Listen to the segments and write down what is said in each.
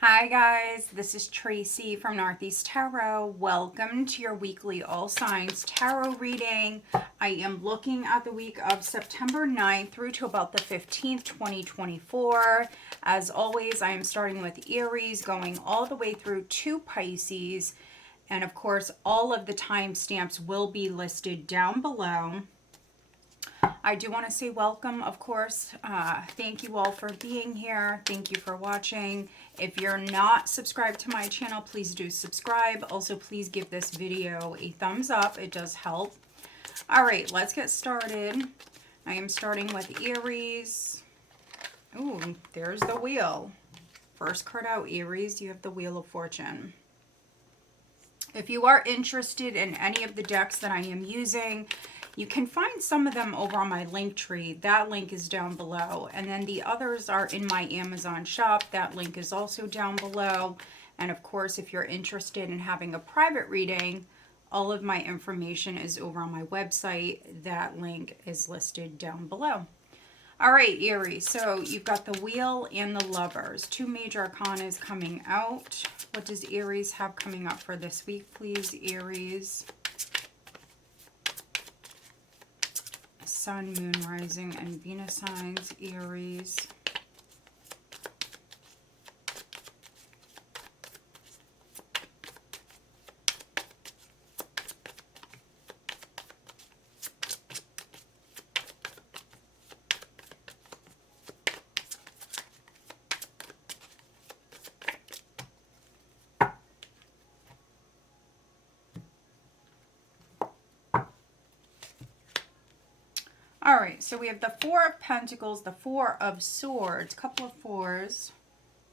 Hi guys, this is Tracy from Northeast Tarot. Welcome to your weekly All Signs Tarot reading. I am looking at the week of September 9th through to about the 15th, 2024. As always, I am starting with Aries, going all the way through to Pisces. And of course, all of the timestamps will be listed down below. I do want to say welcome, of course. Thank you all for being here. Thank you for watching. If you're not subscribed to my channel, please do subscribe. Also, please give this video a thumbs up. It does help. All right, let's get started. I am starting with Aries. Ooh, there's the wheel. First card out, Aries, you have the Wheel of Fortune. If you are interested in any of the decks that I am using, you can find some of them over on my link tree. That link is down below. And then the others are in my Amazon shop. That link is also down below. And of course, if you're interested in having a private reading, all of my information is over on my website. That link is listed down below. All right, Aries. So you've got the Wheel and the Lovers. Two major arcanas coming out. What does Aries have coming up for this week, please, Aries? Sun, Moon, Rising, and Venus signs, Aries. All right, so we have the Four of Pentacles, the Four of Swords, couple of fours,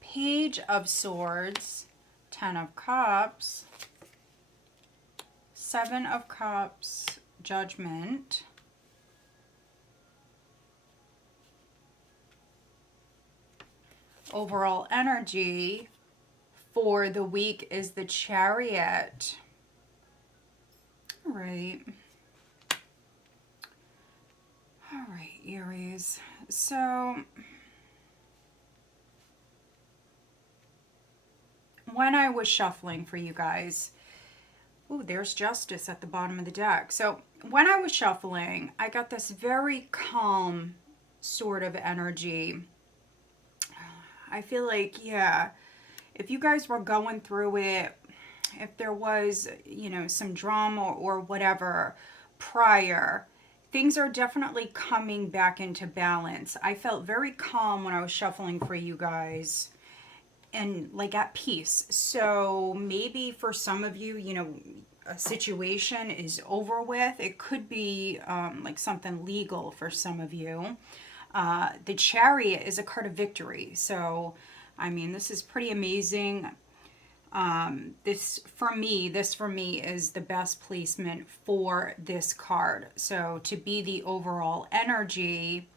Page of Swords, Ten of Cups, Seven of Cups, Judgment, overall energy for the week is the Chariot. All right. All right, Aries. So when I was shuffling for you guys, ooh, there's Justice at the bottom of the deck. So when I was shuffling, I got this very calm sort of energy. I feel like, yeah, if you guys were going through it, if there was, you know, some drama or whatever prior, things are definitely coming back into balance. I felt very calm when I was shuffling for you guys and like at peace. So maybe for some of you, you know, a situation is over with. It could be like something legal for some of you. The Chariot is a card of victory. So, I mean, this is pretty amazing. This for me is the best placement for this card. So to be the overall energy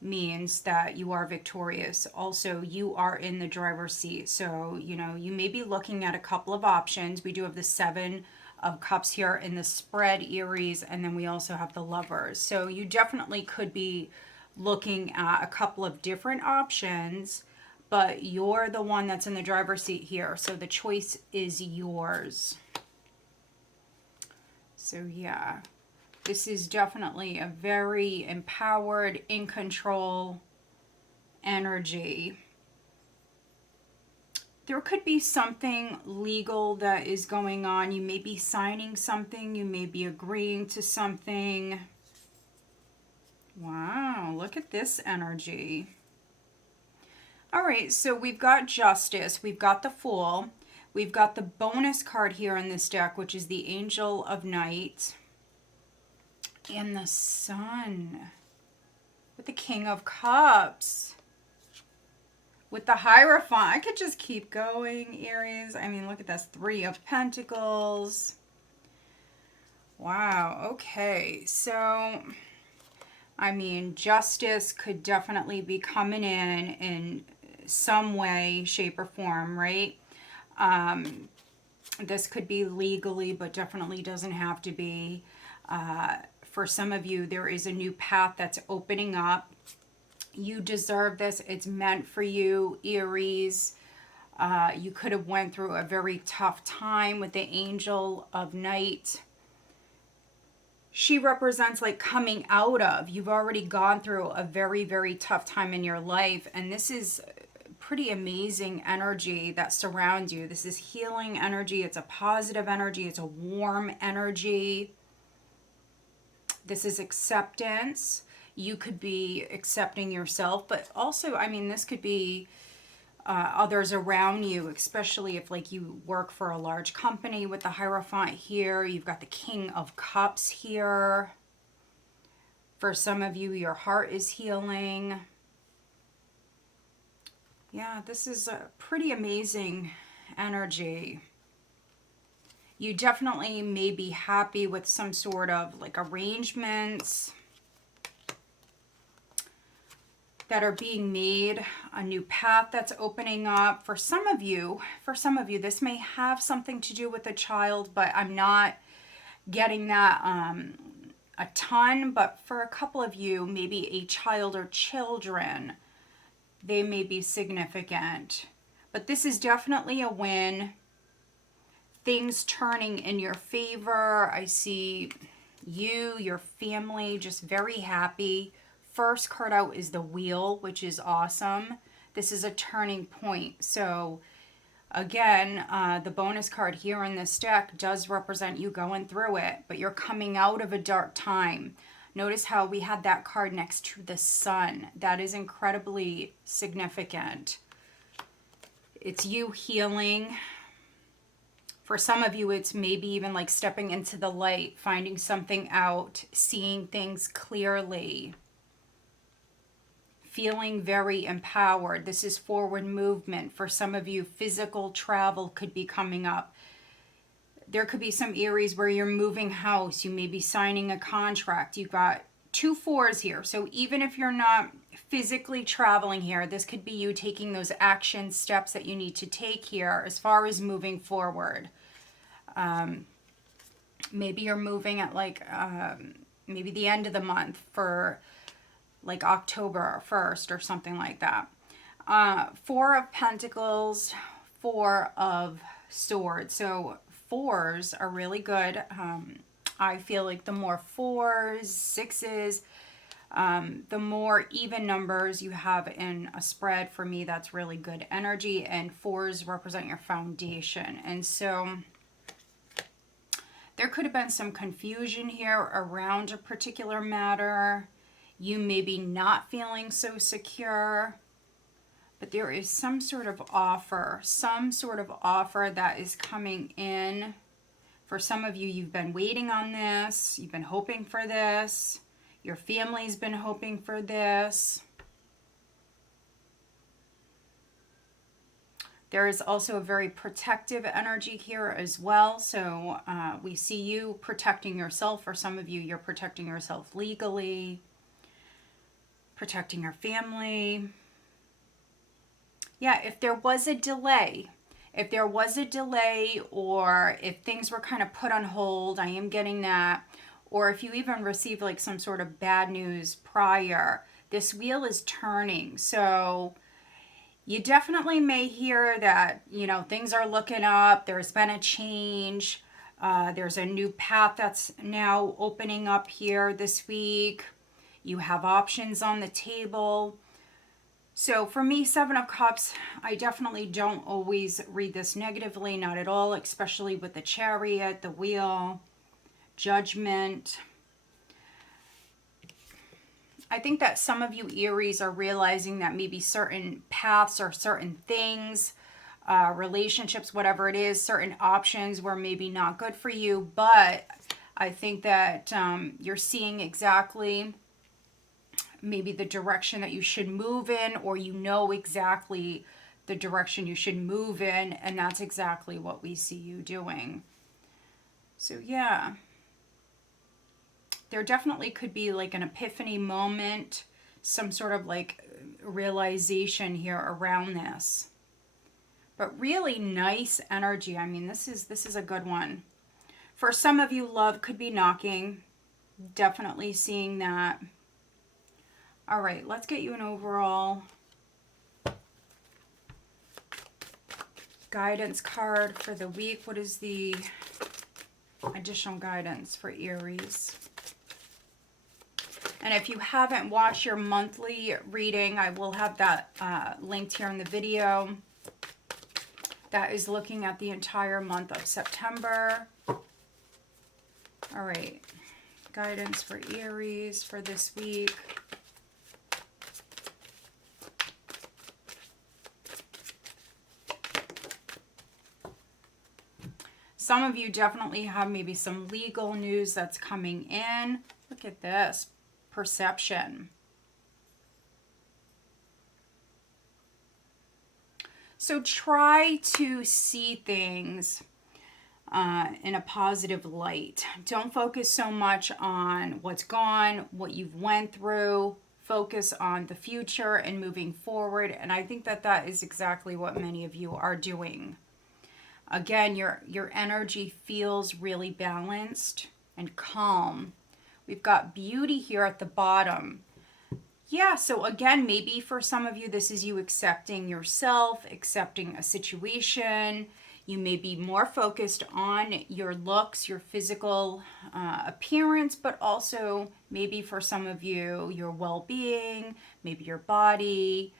means that you are victorious. Also, you are in the driver's seat. So, you know, you may be looking at a couple of options. We do have the Seven of Cups here in the spread, Aries, and then we also have the Lovers. So you definitely could be looking at a couple of different options, but you're the one that's in the driver's seat here. So the choice is yours. So yeah, this is definitely a very empowered, in control energy. There could be something legal that is going on. You may be signing something. You may be agreeing to something. Wow, look at this energy. All right, so we've got Justice, we've got the Fool, we've got the bonus card here in this deck, which is the Angel of Night, and the Sun, with the King of Cups, with the Hierophant. I could just keep going, Aries. I mean, look at this, Three of Pentacles. Wow, okay, so I mean, justice could definitely be coming in some way, shape, or form, right? This could be legally, but definitely doesn't have to be. For some of you, there is a new path that's opening up. You deserve this. It's meant for you, Aries. You could have went through a very tough time with the Angel of Night. She represents like coming out of. You've already gone through a very, very tough time in your life. And this is pretty amazing energy that surrounds you. This is healing energy. It's a positive energy. It's a warm energy. This is acceptance. You could be accepting yourself, but also, I mean, this could be others around you, especially if like you work for a large company with the Hierophant here. You've got the King of Cups here. For some of you, your heart is healing. Yeah, this is a pretty amazing energy. You definitely may be happy with some sort of like arrangements that are being made, a new path that's opening up. For some of you, this may have something to do with a child, but I'm not getting that a ton. But for a couple of you, maybe a child or children, they may be significant. But this is definitely a win. Things turning in your favor. I see you, your family, just very happy. First card out is the Wheel, which is awesome. This is a turning point. So again, the bonus card here in this deck does represent you going through it, but you're coming out of a dark time. Notice how we had that card next to the Sun. That is incredibly significant. It's you healing. For some of you, it's maybe even like stepping into the light, finding something out, seeing things clearly, feeling very empowered. This is forward movement. For some of you, physical travel could be coming up. There could be some Aries where you're moving house. You may be signing a contract. You've got 2 4s here. So even if you're not physically traveling here, this could be you taking those action steps that you need to take here as far as moving forward. Maybe you're moving at like maybe the end of the month for like October 1st or something like that. 4 of Pentacles, 4 of Swords. So 4s are really good. I feel like the more 4s, 6s, the more even numbers you have in a spread, for me, that's really good energy. And 4s represent your foundation. And so there could have been some confusion here around a particular matter. You may be not feeling so secure, but there is some sort of offer that is coming in. For some of you, you've been waiting on this. You've been hoping for this. Your family's been hoping for this. There is also a very protective energy here as well. So we see you protecting yourself. For some of you, you're protecting yourself legally, protecting your family. Yeah, if there was a delay, or if things were kind of put on hold, I am getting that. Or if you even received like some sort of bad news prior, this wheel is turning. So you definitely may hear that, you know, things are looking up. There's been a change. There's a new path that's now opening up here this week. You have options on the table. So for me, 7 of Cups, I definitely don't always read this negatively, not at all, especially with the Chariot, the Wheel, Judgment. I think that some of you Aries are realizing that maybe certain paths or certain things, relationships, whatever it is, certain options were maybe not good for you, but I think that you're seeing exactly maybe the direction that you should move in, or you know exactly the direction you should move in, and that's exactly what we see you doing. So yeah, there definitely could be like an epiphany moment, some sort of like realization here around this. But really nice energy. I mean, this is a good one. For some of you, love could be knocking. Definitely seeing that. All right, let's get you an overall. guidance card for the week. What is the additional guidance for Aries? And if you haven't watched your monthly reading, I will have that linked here in the video. That is looking at the entire month of September. All right, guidance for Aries for this week. Some of you definitely have maybe some legal news that's coming in. Look at this. Perception. So try to see things in a positive light. Don't focus so much on what's gone, what you've went through. Focus on the future and moving forward. And I think that that is exactly what many of you are doing. Again, your energy feels really balanced and calm. We've got beauty here at the bottom. Yeah, so again, maybe for some of you, this is you accepting yourself, accepting a situation. You may be more focused on your looks, your physical appearance, but also maybe for some of you, your well-being, maybe your body,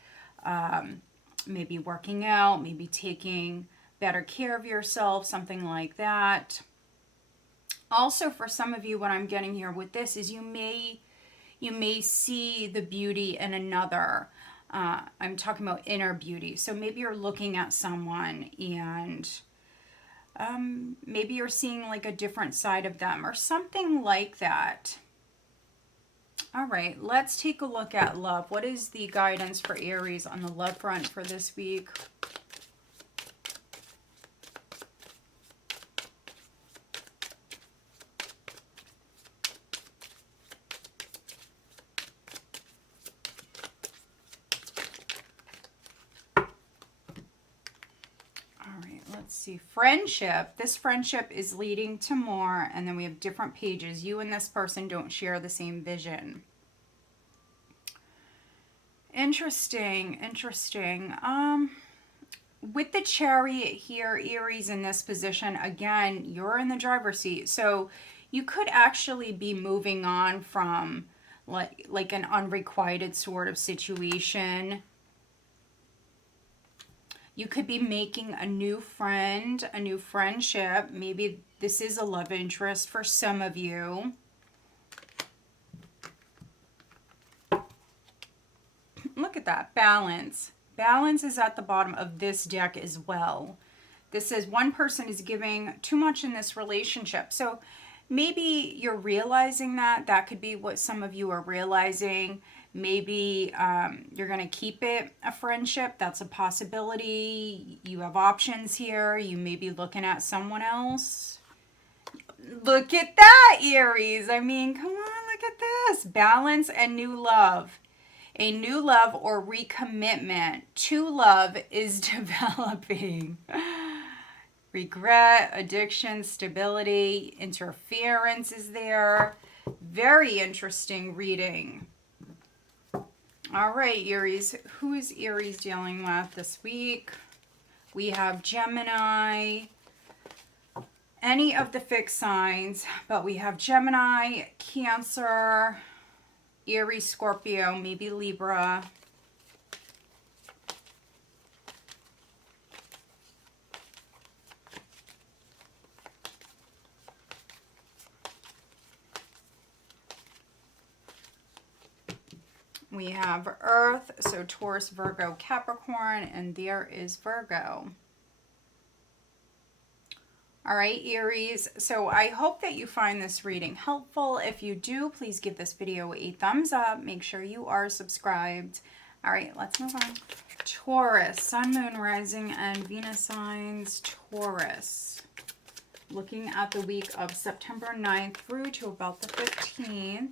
maybe working out, maybe taking better care of yourself, something like that. Also, for some of you, what I'm getting here with this is you may see the beauty in another. I'm talking about inner beauty. So maybe you're looking at someone and maybe you're seeing like a different side of them or something like that. All right, let's take a look at love. What is the guidance for Aries on the love front for this week? Let's see, friendship. This friendship is leading to more, and then we have different pages. You and this person don't share the same vision. Interesting, interesting. With the Chariot here, Aries in this position, again, you're in the driver's seat. So you could actually be moving on from like an unrequited sort of situation. You could be making a new friend, a new friendship. Maybe this is a love interest for some of you. Look at that, balance. Balance is at the bottom of this deck as well. This says one person is giving too much in this relationship. So maybe you're realizing that. That could be what some of you are realizing. Maybe you're going to keep it a friendship. That's a possibility. You have options here. You may be looking at someone else. Look at that, Aries. I mean, come on, look at this. Balance and new love. A new love or recommitment to love is developing. Regret, addiction, stability, interference is there. Very interesting reading. All right, Aries. Who is Aries dealing with this week? We have Gemini, any of the fixed signs, but we have Gemini, Cancer, Aries, Scorpio, maybe Libra. We have Earth, so Taurus, Virgo, Capricorn, and there is Virgo. All right, Aries, so I hope that you find this reading helpful. If you do, please give this video a thumbs up. Make sure you are subscribed. All right, let's move on. Taurus, Sun, Moon, Rising, and Venus signs. Taurus. Looking at the week of September 9th through to about the 15th.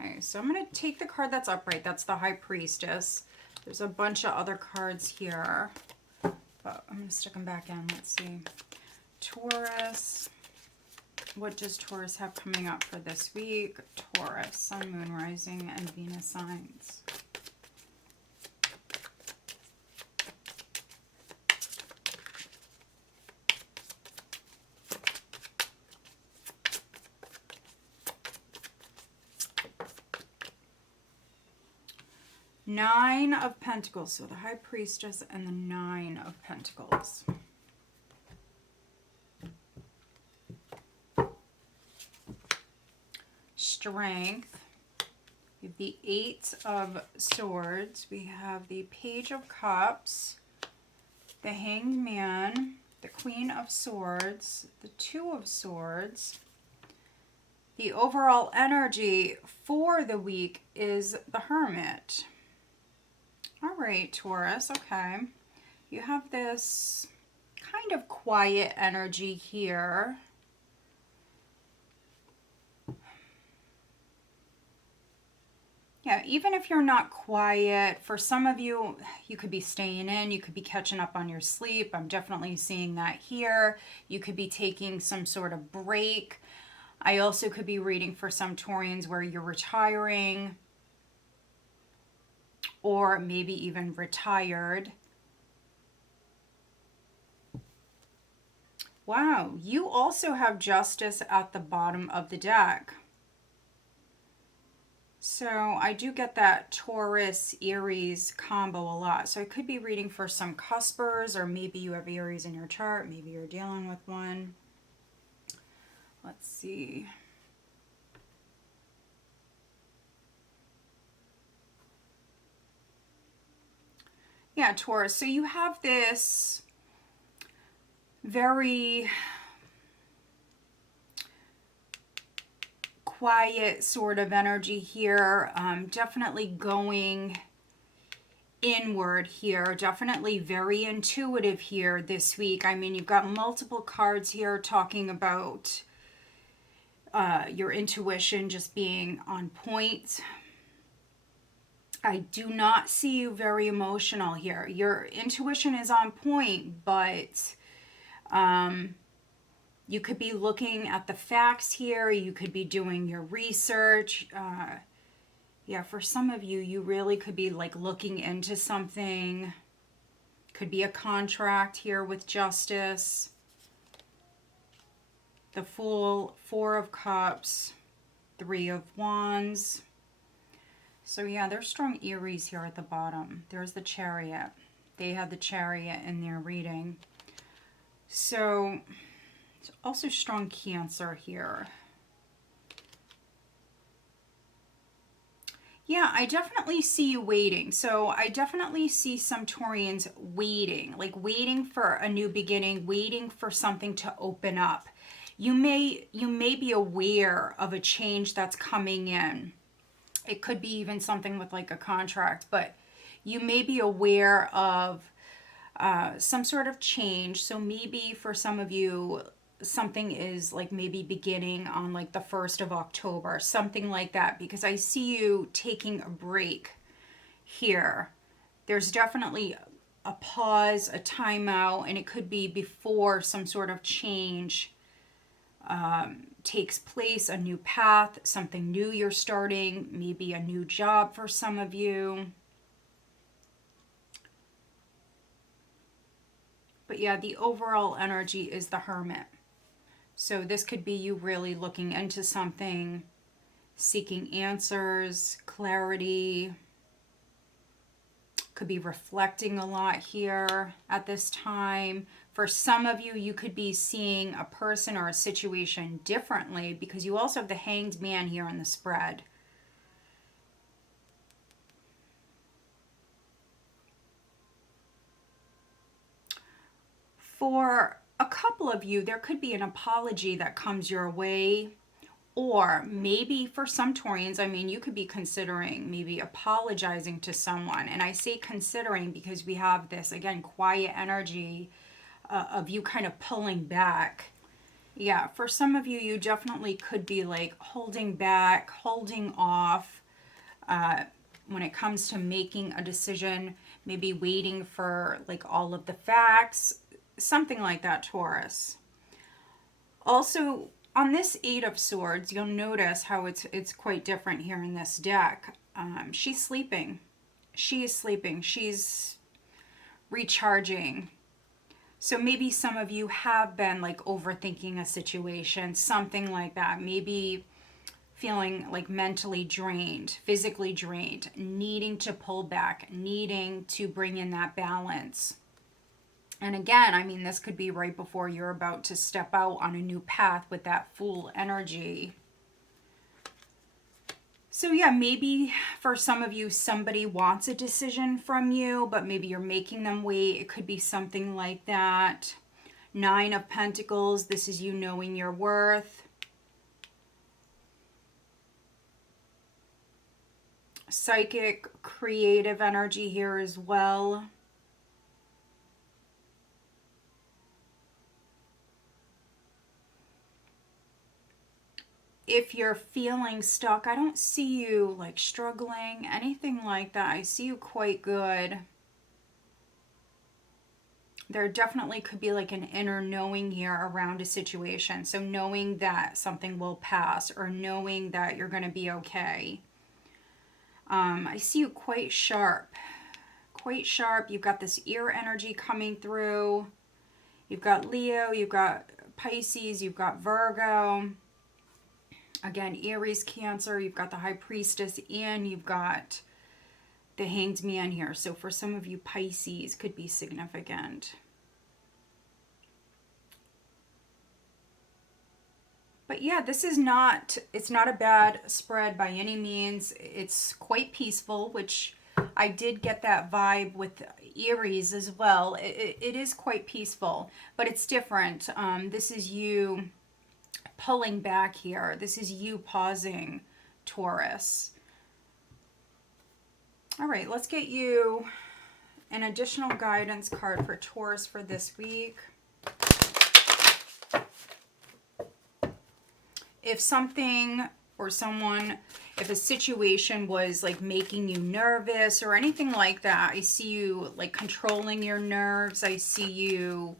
Okay, so I'm going to take the card that's upright. That's the High Priestess. There's a bunch of other cards here, but I'm going to stick them back in. Let's see. Taurus. What does Taurus have coming up for this week? Taurus, Sun, Moon, Rising, and Venus signs. Nine of Pentacles. So the High Priestess and the Nine of Pentacles. Strength. We have the Eight of Swords. We have the Page of Cups, the Hanged Man, the Queen of Swords, the Two of Swords. The overall energy for the week is the Hermit. All right, Taurus, okay. You have this kind of quiet energy here. Yeah, even if you're not quiet, for some of you, you could be staying in, you could be catching up on your sleep. I'm definitely seeing that here. You could be taking some sort of break. I also could be reading for some Taurians where you're retiring or maybe even retired. Wow, you also have Justice at the bottom of the deck. So I do get that Taurus, Aries combo a lot. So I could be reading for some cuspers, or maybe you have Aries in your chart. Maybe you're dealing with one. Let's see. Yeah, Taurus. So you have this very quiet sort of energy here. Definitely going inward here. Definitely very intuitive here this week. I mean, you've got multiple cards here talking about your intuition just being on point. I do not see you very emotional here. Your intuition is on point, but you could be looking at the facts here. You could be doing your research. Yeah, for some of you, you really could be like looking into something. Could be a contract here with Justice. The Fool, Four of Cups, Three of Wands. So yeah, there's strong Aries here at the bottom. There's the Chariot. They had the Chariot in their reading. So also strong Cancer here. Yeah, I definitely see you waiting. So I definitely see some Taurians waiting, like waiting for a new beginning, waiting for something to open up. You may be aware of a change that's coming in. It could be even something with like a contract, but you may be aware of some sort of change. So maybe for some of you, something is like maybe beginning on like the 1st of October, something like that, because I see you taking a break here. There's definitely a pause, a timeout, and it could be before some sort of change takes place, a new path, something new you're starting, maybe a new job for some of you. But yeah, the overall energy is the Hermit. So this could be you really looking into something, seeking answers, clarity. Could be reflecting a lot here at this time. For some of you, you could be seeing a person or a situation differently because you also have the Hanged Man here in the spread. For a couple of you, there could be an apology that comes your way. Or maybe for some Taurians, I mean, you could be considering maybe apologizing to someone. And I say considering because we have this, again, quiet energy of you kind of pulling back. Yeah, for some of you, you definitely could be like holding back, holding off when it comes to making a decision, maybe waiting for like all of the facts, something like that, Taurus. Also, on this Eight of Swords, you'll notice how it's quite different here in this deck. She's sleeping. She is sleeping. She's recharging. So maybe some of you have been like overthinking a situation, something like that. Maybe feeling like mentally drained, physically drained, needing to pull back, needing to bring in that balance. And again, I mean, this could be right before you're about to step out on a new path with that Fool energy. So yeah, maybe for some of you, somebody wants a decision from you, but maybe you're making them wait. It could be something like that. 9 of Pentacles, this is you knowing your worth. Psychic, creative energy here as well. If you're feeling stuck, I don't see you like struggling, anything like that. I see you quite good. There definitely could be like an inner knowing here around a situation. So knowing that something will pass or knowing that you're going to be okay. I see you quite sharp. Quite sharp. You've got this ear energy coming through. You've got Leo, you've got Pisces, you've got Virgo. Again, Aries, Cancer, you've got the High Priestess, and you've got the Hanged Man here. So for some of you, Pisces could be significant. But yeah, this is not, it's not a bad spread by any means. It's quite peaceful, which I did get that vibe with Aries as well. It is quite peaceful, but it's different. This is you pulling back here. This is you pausing, Taurus. All right, let's get you an additional guidance card for Taurus for this week. If something or someone, if a situation was like making you nervous or anything like that, I see you like controlling your nerves. I see you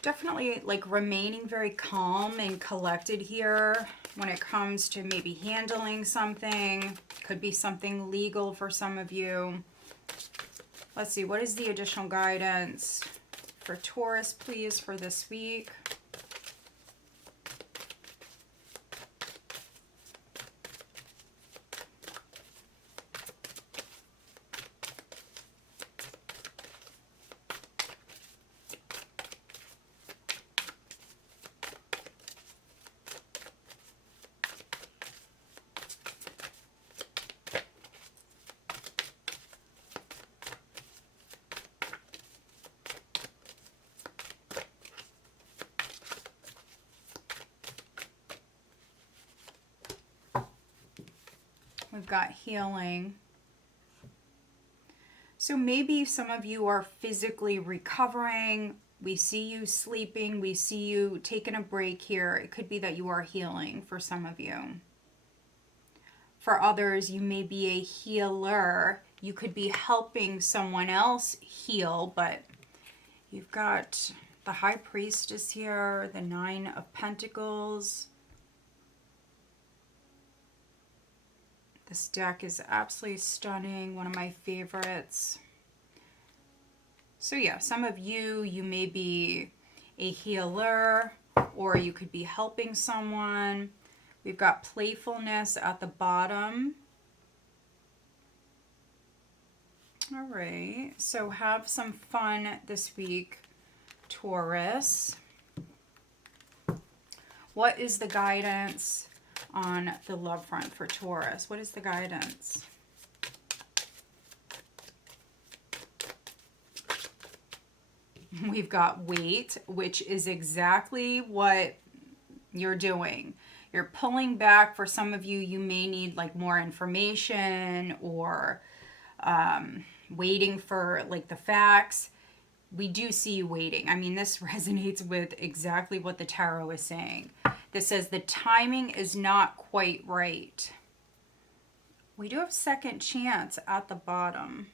definitely like remaining very calm and collected here when it comes to maybe handling something. Could be something legal for some of you. Let's see, what is the additional guidance for Taurus, please, for this week? We've got healing. So maybe some of you are physically recovering. We see you sleeping. We see you taking a break here. It could be that you are healing for some of you. For others, you may be a healer. You could be helping someone else heal, but you've got the High Priestess here, the 9 of Pentacles. This deck is absolutely stunning, one of my favorites. So yeah, some of you, you may be a healer or you could be helping someone. We've got playfulness at the bottom. All right, so have some fun this week, Taurus. What is the guidance on the love front for Taurus? What is the guidance? We've got wait, which is exactly what you're doing. You're pulling back. For some of you, you may need like more information or waiting for like the facts. We do see you waiting. I mean, this resonates with exactly what the tarot is saying. This says the timing is not quite right. We do have second chance at the bottom.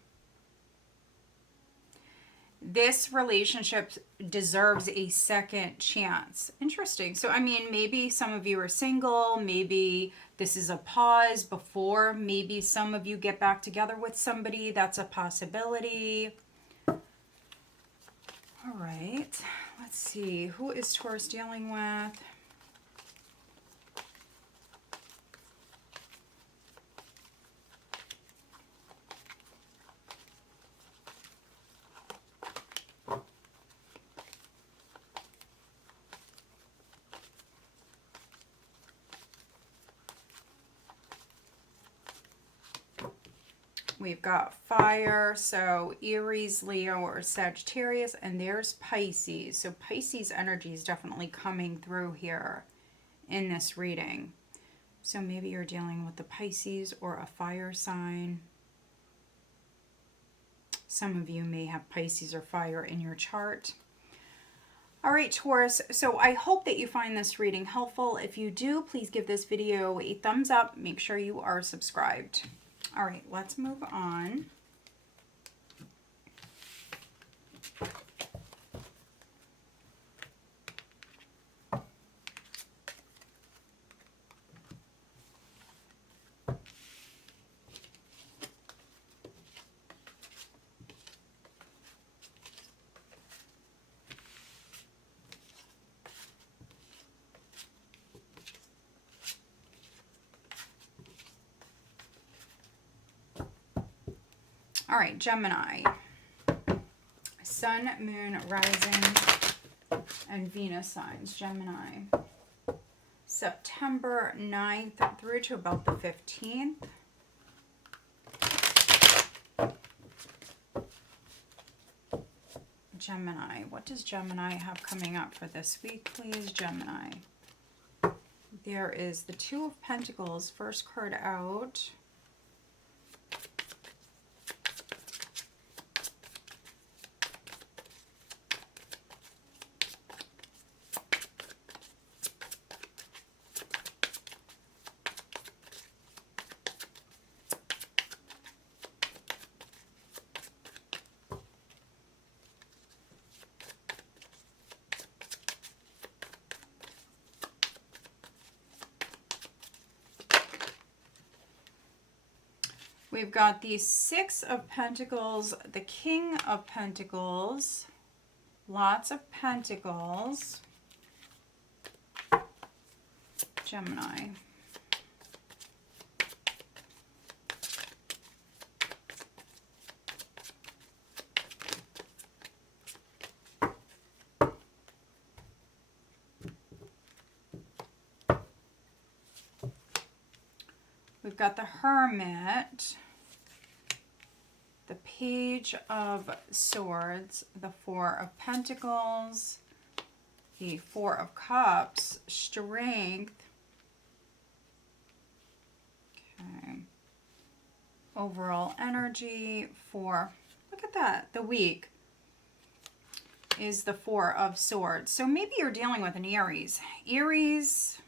This relationship deserves a second chance. Interesting. So, I mean, maybe some of you are single. Maybe this is a pause before. Maybe some of you get back together with somebody. That's a possibility. All right. Let's see. Who is Taurus dealing with? We've got fire, so Aries, Leo, or Sagittarius, and there's Pisces. So Pisces energy is definitely coming through here in this reading. So maybe you're dealing with the Pisces or a fire sign. Some of you may have Pisces or fire in your chart. All right, Taurus, so I hope that you find this reading helpful. If you do, please give this video a thumbs up. Make sure you are subscribed. All right, let's move on. All right, Gemini. Sun, Moon, Rising, and Venus signs. Gemini. September 9th through to about the 15th. Gemini. What does Gemini have coming up for this week, please? Gemini. There is the Two of Pentacles, first card out. We've got the Six of Pentacles, the King of Pentacles, lots of Pentacles, Gemini. We've got the Hermit, the Page of Swords, the Four of Pentacles, the Four of Cups, Strength. Okay. Overall energy for, look at that, the week is the Four of Swords. So maybe you're dealing with an Aries. Aries,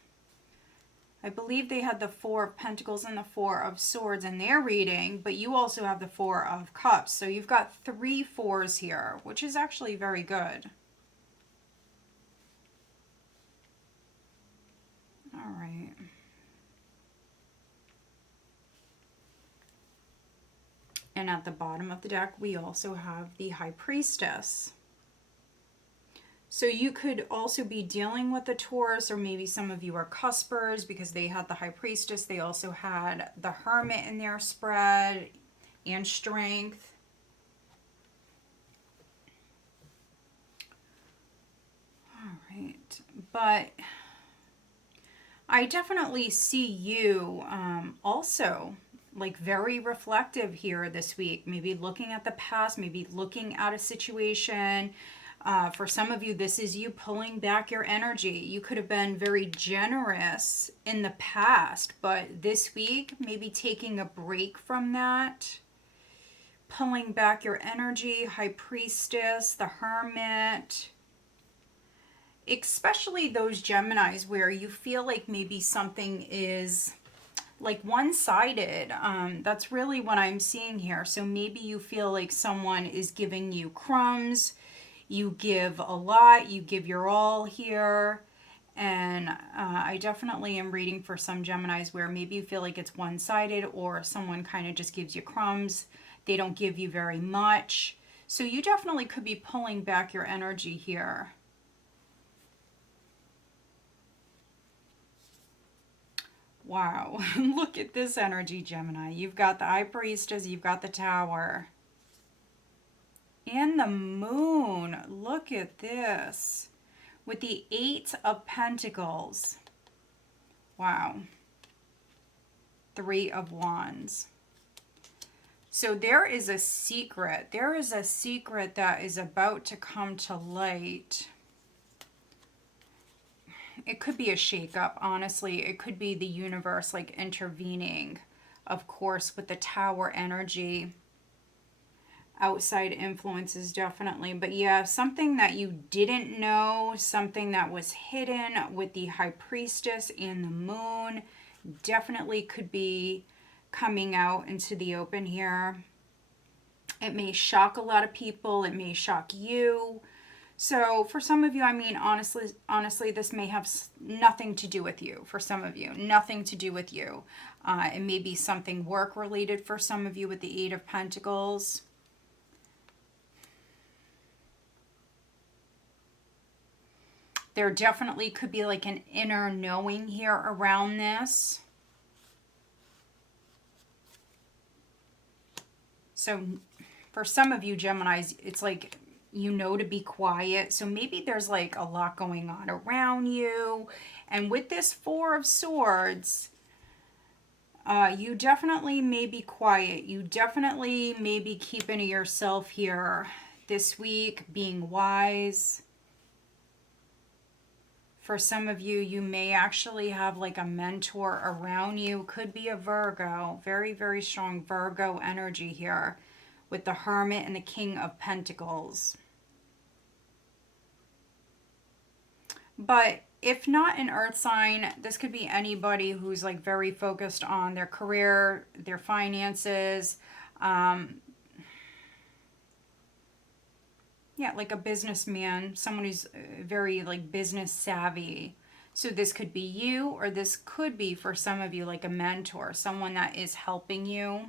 I believe they had the Four of Pentacles and the Four of Swords in their reading, but you also have the Four of Cups. So you've got 3 fours here, which is actually very good. All right. And at the bottom of the deck, we also have the High Priestess. So you could also be dealing with the Taurus, or maybe some of you are cuspers because they had the High Priestess. They also had the Hermit in their spread and Strength. All right. But I definitely see you also like very reflective here this week. Maybe looking at the past, maybe looking at a situation. For some of you, this is you pulling back your energy. You could have been very generous in the past, but this week, maybe taking a break from that. Pulling back your energy, High Priestess, the Hermit. Especially those Geminis where you feel like maybe something is like one-sided. That's really what I'm seeing here. So maybe you feel like someone is giving you crumbs. You give a lot, you give your all here, and I definitely am reading for some Geminis where maybe you feel like it's one-sided or someone kind of just gives you crumbs. They don't give you very much. So you definitely could be pulling back your energy here. Wow, look at this energy, Gemini. You've got the High Priestess, you've got the Tower. And the Moon, look at this, with the Eight of Pentacles. Wow. 3 of Wands. So there is a secret. There is a secret that is about to come to light. It could be a shakeup, honestly. It could be the universe like intervening, of course, with the Tower energy. Outside influences, definitely. But yeah, something that you didn't know, something that was hidden with the High Priestess and the Moon, definitely could be coming out into the open here. It may shock a lot of people. It may shock you. So for some of you, I mean, honestly, this may have nothing to do with you. For some of you, nothing to do with you. It may be something work related for some of you with the Eight of Pentacles. There definitely could be like an inner knowing here around this. So for some of you Geminis, it's like, you know, to be quiet. So maybe there's like a lot going on around you. And with this Four of Swords, you definitely may be quiet. You definitely may be keeping to yourself here this week, being wise. For some of you, you may actually have like a mentor around you. Could be a Virgo. Very, very strong Virgo energy here with the Hermit and the King of Pentacles. But if not an earth sign, this could be anybody who's like very focused on their career, their finances. Yeah, like a businessman, someone who's very like business savvy. So this could be you, or this could be for some of you like a mentor, someone that is helping you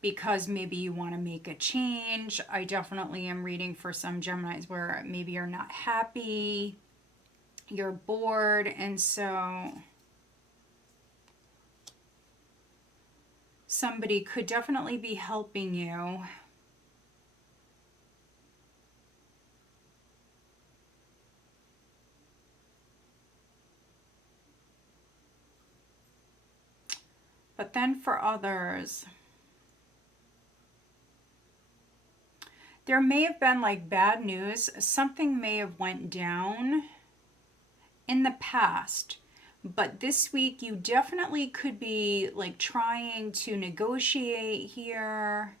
because maybe you want to make a change. I definitely am reading for some Geminis where maybe you're not happy, you're bored, and so somebody could definitely be helping you. But then for others, there may have been like bad news. Something may have went down in the past. But this week you definitely could be like trying to negotiate here.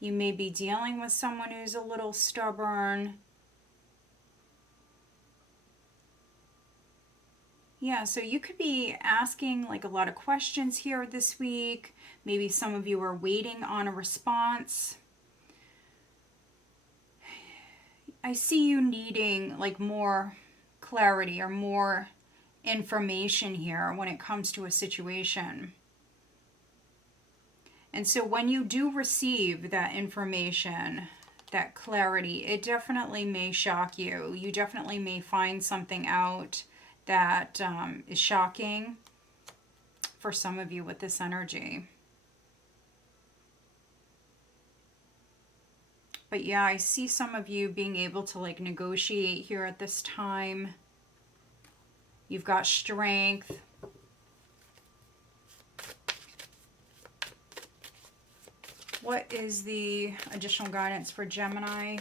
You may be dealing with someone who's a little stubborn. Yeah, so you could be asking like a lot of questions here this week. Maybe some of you are waiting on a response. I see you needing like more clarity or more information here when it comes to a situation. And so when you do receive that information, that clarity, it definitely may shock you. You definitely may find something out that is shocking for some of you with this energy. But yeah, I see some of you being able to like negotiate here at this time. You've got strength. What is the additional guidance for Gemini?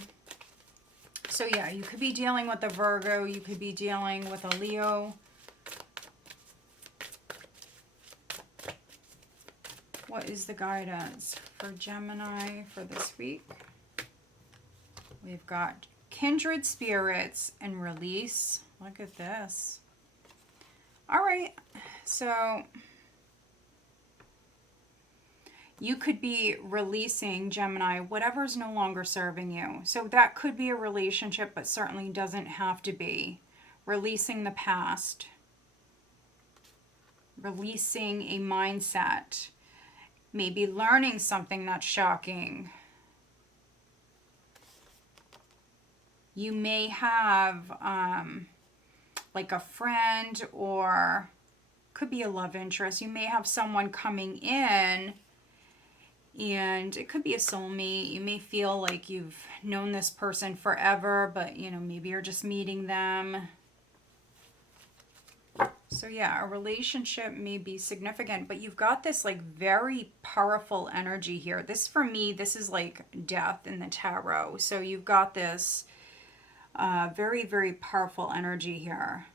So yeah, you could be dealing with a Virgo. You could be dealing with a Leo. What is the guidance for Gemini for this week? We've got kindred spirits and release. Look at this. All right, so you could be releasing, Gemini, whatever's no longer serving you. So that could be a relationship, but certainly doesn't have to be. Releasing the past. Releasing a mindset. Maybe learning something that's shocking. You may have like a friend, or could be a love interest. You may have someone coming in, and it could be a soulmate. You may feel like you've known this person forever, but you know, maybe you're just meeting them. So So yeah, a relationship may be significant, but you've got this like very powerful energy here. This for me, this is like death in the tarot. So you've got this very, very powerful energy here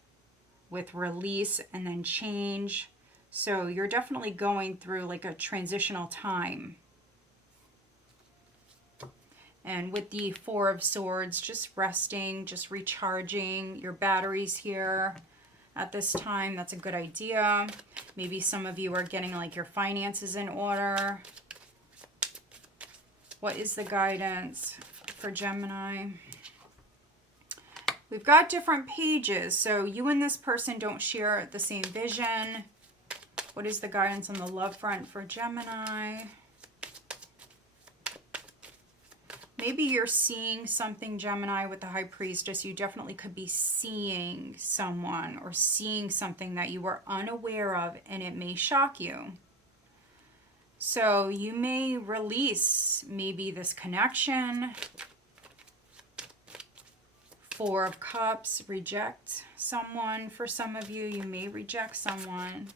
with release and then change. So you're definitely going through like a transitional time. And with the Four of Swords, just resting, just recharging your batteries here at this time. That's a good idea. Maybe some of you are getting like your finances in order. What is the guidance for Gemini? We've got different pages, so you and this person don't share the same vision. What is the guidance on the love front for Gemini? Maybe you're seeing something, Gemini, with the High Priestess. You definitely could be seeing someone or seeing something that you were unaware of, and it may shock you. So you may release maybe this connection. Four of Cups, reject someone. For some of you, you may reject someone.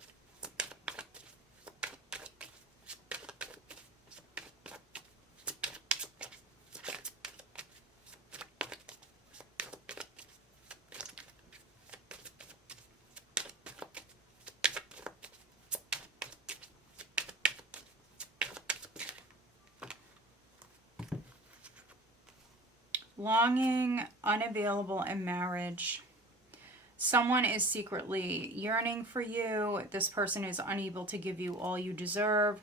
Longing, unavailable in marriage. Someone is secretly yearning for you. This person is unable to give you all you deserve.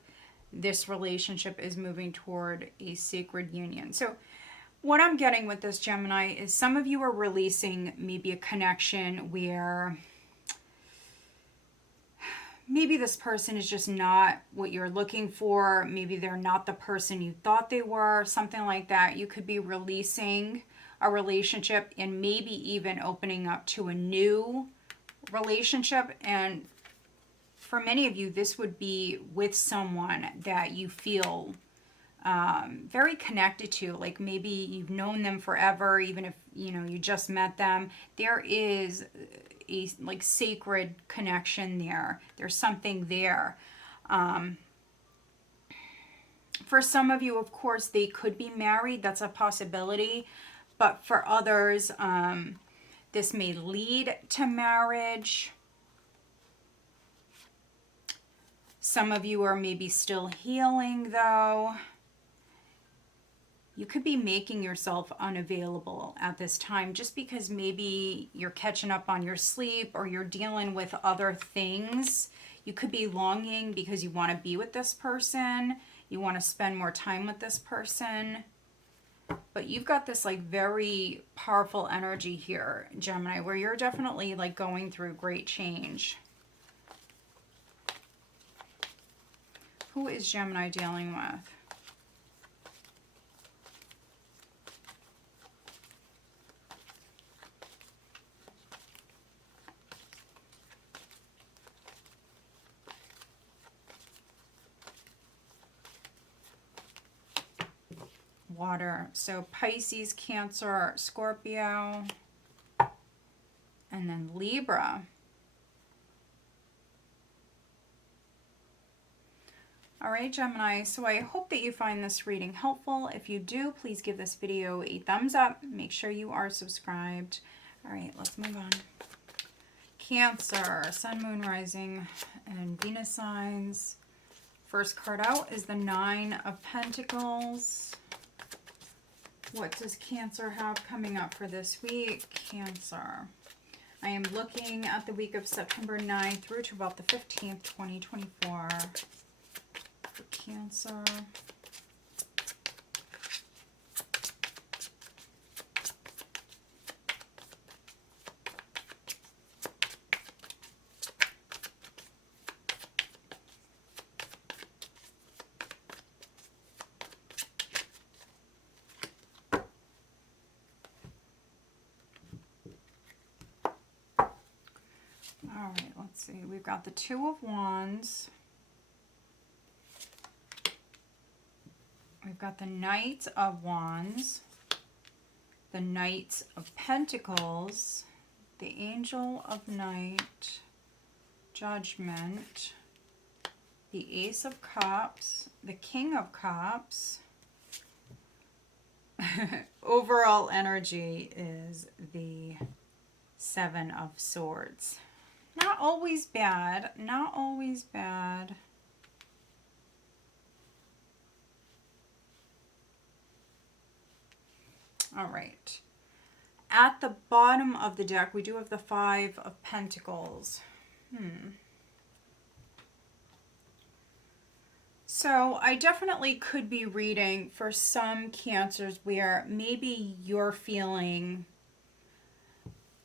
This relationship is moving toward a sacred union. So what I'm getting with this, Gemini, is some of you are releasing maybe a connection where maybe this person is just not what you're looking for. Maybe they're not the person you thought they were, something like that. You could be releasing a relationship and maybe even opening up to a new relationship. And for many of you, this would be with someone that you feel very connected to. Like maybe you've known them forever, even if, you know, you just met them. There is a like sacred connection there. There's something there. For some of you, of course, they could be married. That's a possibility. But for others, this may lead to marriage. Some of you are maybe still healing, though. You could be making yourself unavailable at this time just because maybe you're catching up on your sleep or you're dealing with other things. You could be longing because you want to be with this person. You want to spend more time with this person. But you've got this like very powerful energy here, Gemini, where you're definitely like going through great change. Who is Gemini dealing with? Water. So Pisces, Cancer, Scorpio, and then Libra. All right, Gemini, so I hope that you find this reading helpful. If you do, please give this video a thumbs up. Make sure you are subscribed. All right, let's move on. Cancer, Sun, Moon, Rising, and Venus signs. First card out is the Nine of Pentacles. What does Cancer have coming up for this week? Cancer. I am looking at the week of September 9th through to about the 15th, 2024. For Cancer. All right, let's see. We've got the Two of Wands. We've got the Knight of Wands, the Knight of Pentacles, the Angel of Night, Judgment, the Ace of Cups, the King of Cups. Overall energy is the Seven of Swords. Not always bad, not always bad. All right. At the bottom of the deck, we do have the Five of Pentacles. So I definitely could be reading for some Cancers where maybe you're feeling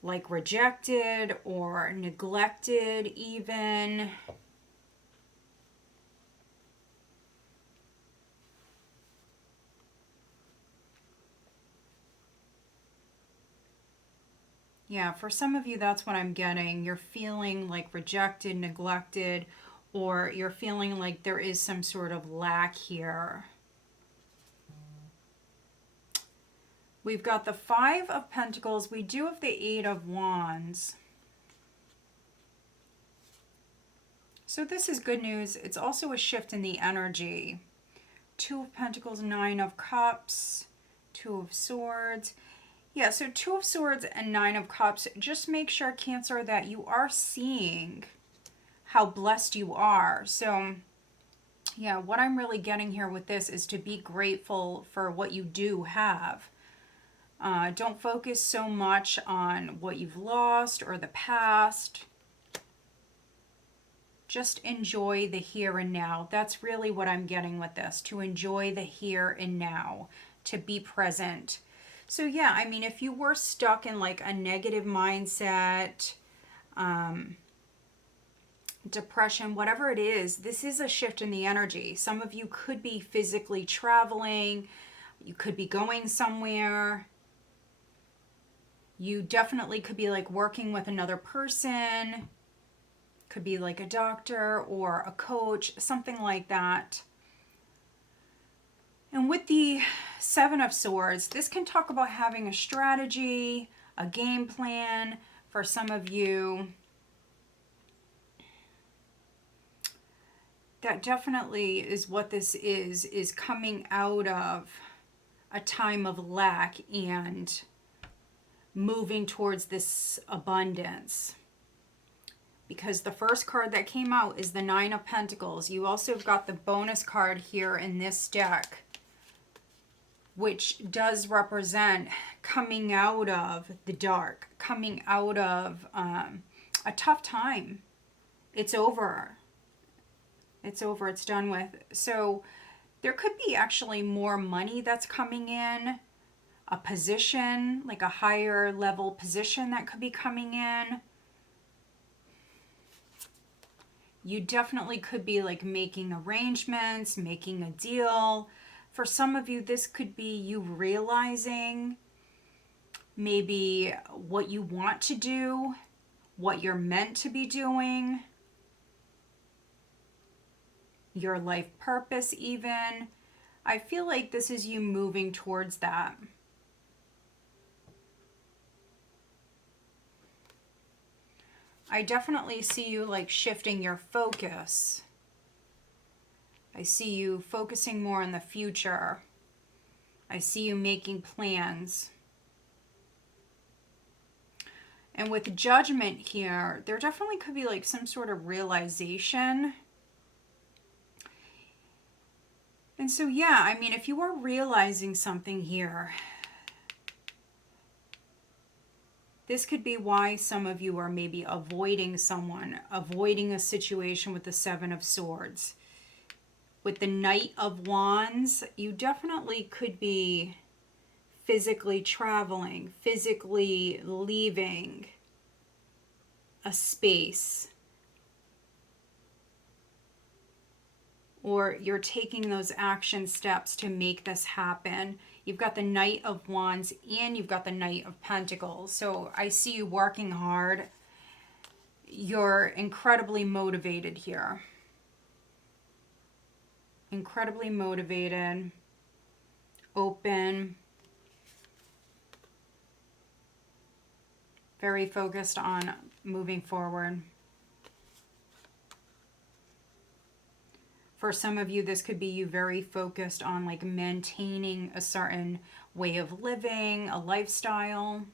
like rejected or neglected even. Yeah, for some of you, that's what I'm getting. You're feeling like rejected, neglected, or you're feeling like there is some sort of lack here. We've got the Five of Pentacles. We do have the Eight of Wands. So this is good news. It's also a shift in the energy. Two of Pentacles, Nine of Cups, Two of Swords. Yeah, so Two of Swords and Nine of Cups. Just make sure, Cancer, that you are seeing how blessed you are. So, yeah, what I'm really getting here with this is to be grateful for what you do have. Don't focus so much on what you've lost or the past. Just enjoy the here and now. That's really what I'm getting with this, to enjoy the here and now, to be present. So yeah, I mean, if you were stuck in like a negative mindset, depression, whatever it is, this is a shift in the energy. Some of you could be physically traveling. You could be going somewhere. You definitely could be like working with another person. Could be like a doctor or a coach, something like that. And with the Seven of Swords, this can talk about having a strategy, a game plan for some of you. That definitely is what this is coming out of a time of lack and moving towards this abundance. Because the first card that came out is the Nine of Pentacles. You also have got the bonus card here in this deck, which does represent coming out of the dark, coming out of a tough time. It's over. It's over. It's done with. So there could be actually more money that's coming in, a position, like a higher level position that could be coming in. You definitely could be like making arrangements, making a deal. For some of you, this could be you realizing maybe what you want to do, what you're meant to be doing, your life purpose even. I feel like this is you moving towards that. I definitely see you like shifting your focus. I see you focusing more on the future. I see you making plans. And with Judgment here, there definitely could be like some sort of realization. And so, yeah, I mean, if you are realizing something here, this could be why some of you are maybe avoiding someone, avoiding a situation with the Seven of Swords. With the Knight of Wands, you definitely could be physically traveling, physically leaving a space. Or you're taking those action steps to make this happen. You've got the Knight of Wands and you've got the Knight of Pentacles. So I see you working hard. You're incredibly motivated here. Incredibly motivated, open, very focused on moving forward. For some of you, this could be you very focused on like maintaining a certain way of living, a lifestyle.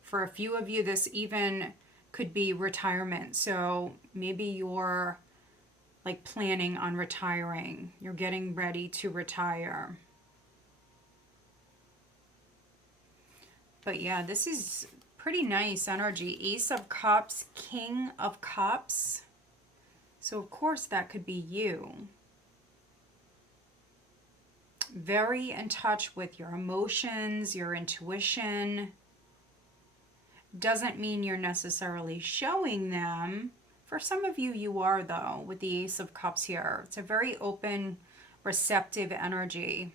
For a few of you, this even could be retirement. So maybe you're like planning on retiring. You're getting ready to retire. But yeah, this is pretty nice energy. Ace of Cups, King of Cups. So of course that could be you. Very in touch with your emotions, your intuition. Doesn't mean you're necessarily showing them. For some of you, you are though, with the Ace of Cups here. It's a very open, receptive energy.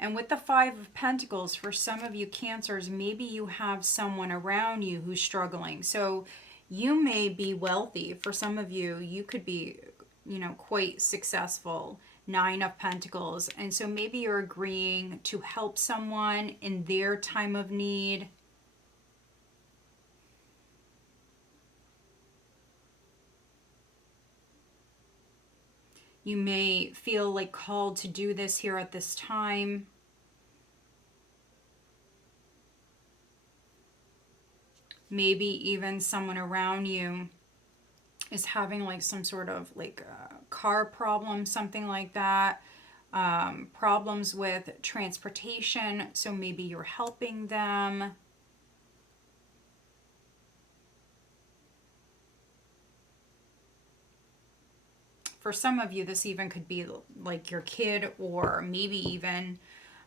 And with the Five of Pentacles, for some of you Cancers, maybe you have someone around you who's struggling. So you may be wealthy. For some of you, you could be, you know, quite successful. Nine of Pentacles. And so maybe you're agreeing to help someone in their time of need. You may feel like called to do this here at this time. Maybe even someone around you is having like some sort of like car problem, something like that. Problems with transportation. So maybe you're helping them. For some of you, this even could be like your kid, or maybe even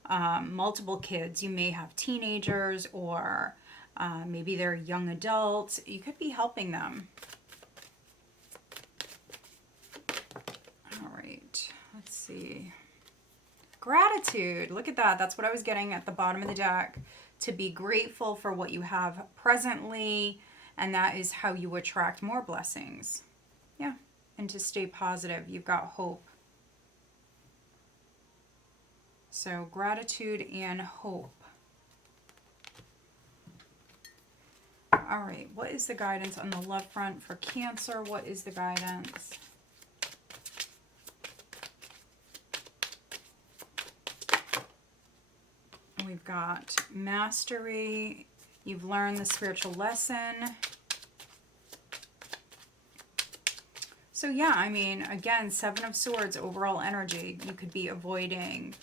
multiple kids. You may have teenagers, or maybe they're young adults. You could be helping them. All right, let's see. Gratitude. Look at that. That's what I was getting at the bottom of the deck. To be grateful for what you have presently, and that is how you attract more blessings. Yeah. And to stay positive. You've got hope. So gratitude and hope. All right. What is the guidance on the love front for Cancer? What is the guidance? We've got mastery. You've learned the spiritual lesson. So yeah, I mean, again, Seven of Swords, overall energy. You could be avoiding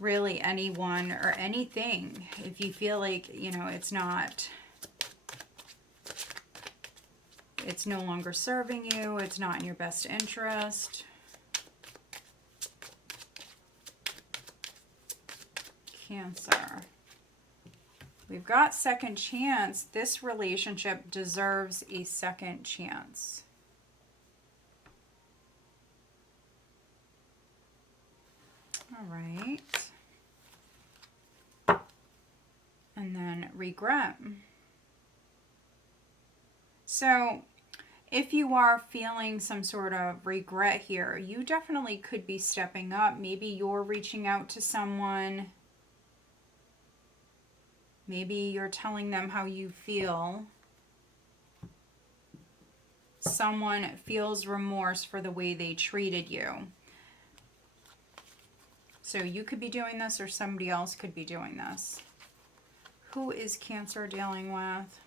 really anyone or anything if you feel like, you know, it's no longer serving you, it's not in your best interest. Cancer. We've got second chance. This relationship deserves a second chance. All right. And then regret. So if you are feeling some sort of regret here, you definitely could be stepping up. Maybe you're reaching out to someone. Maybe you're telling them how you feel. Someone feels remorse for the way they treated you. So you could be doing this, or somebody else could be doing this. Who is Cancer dealing with?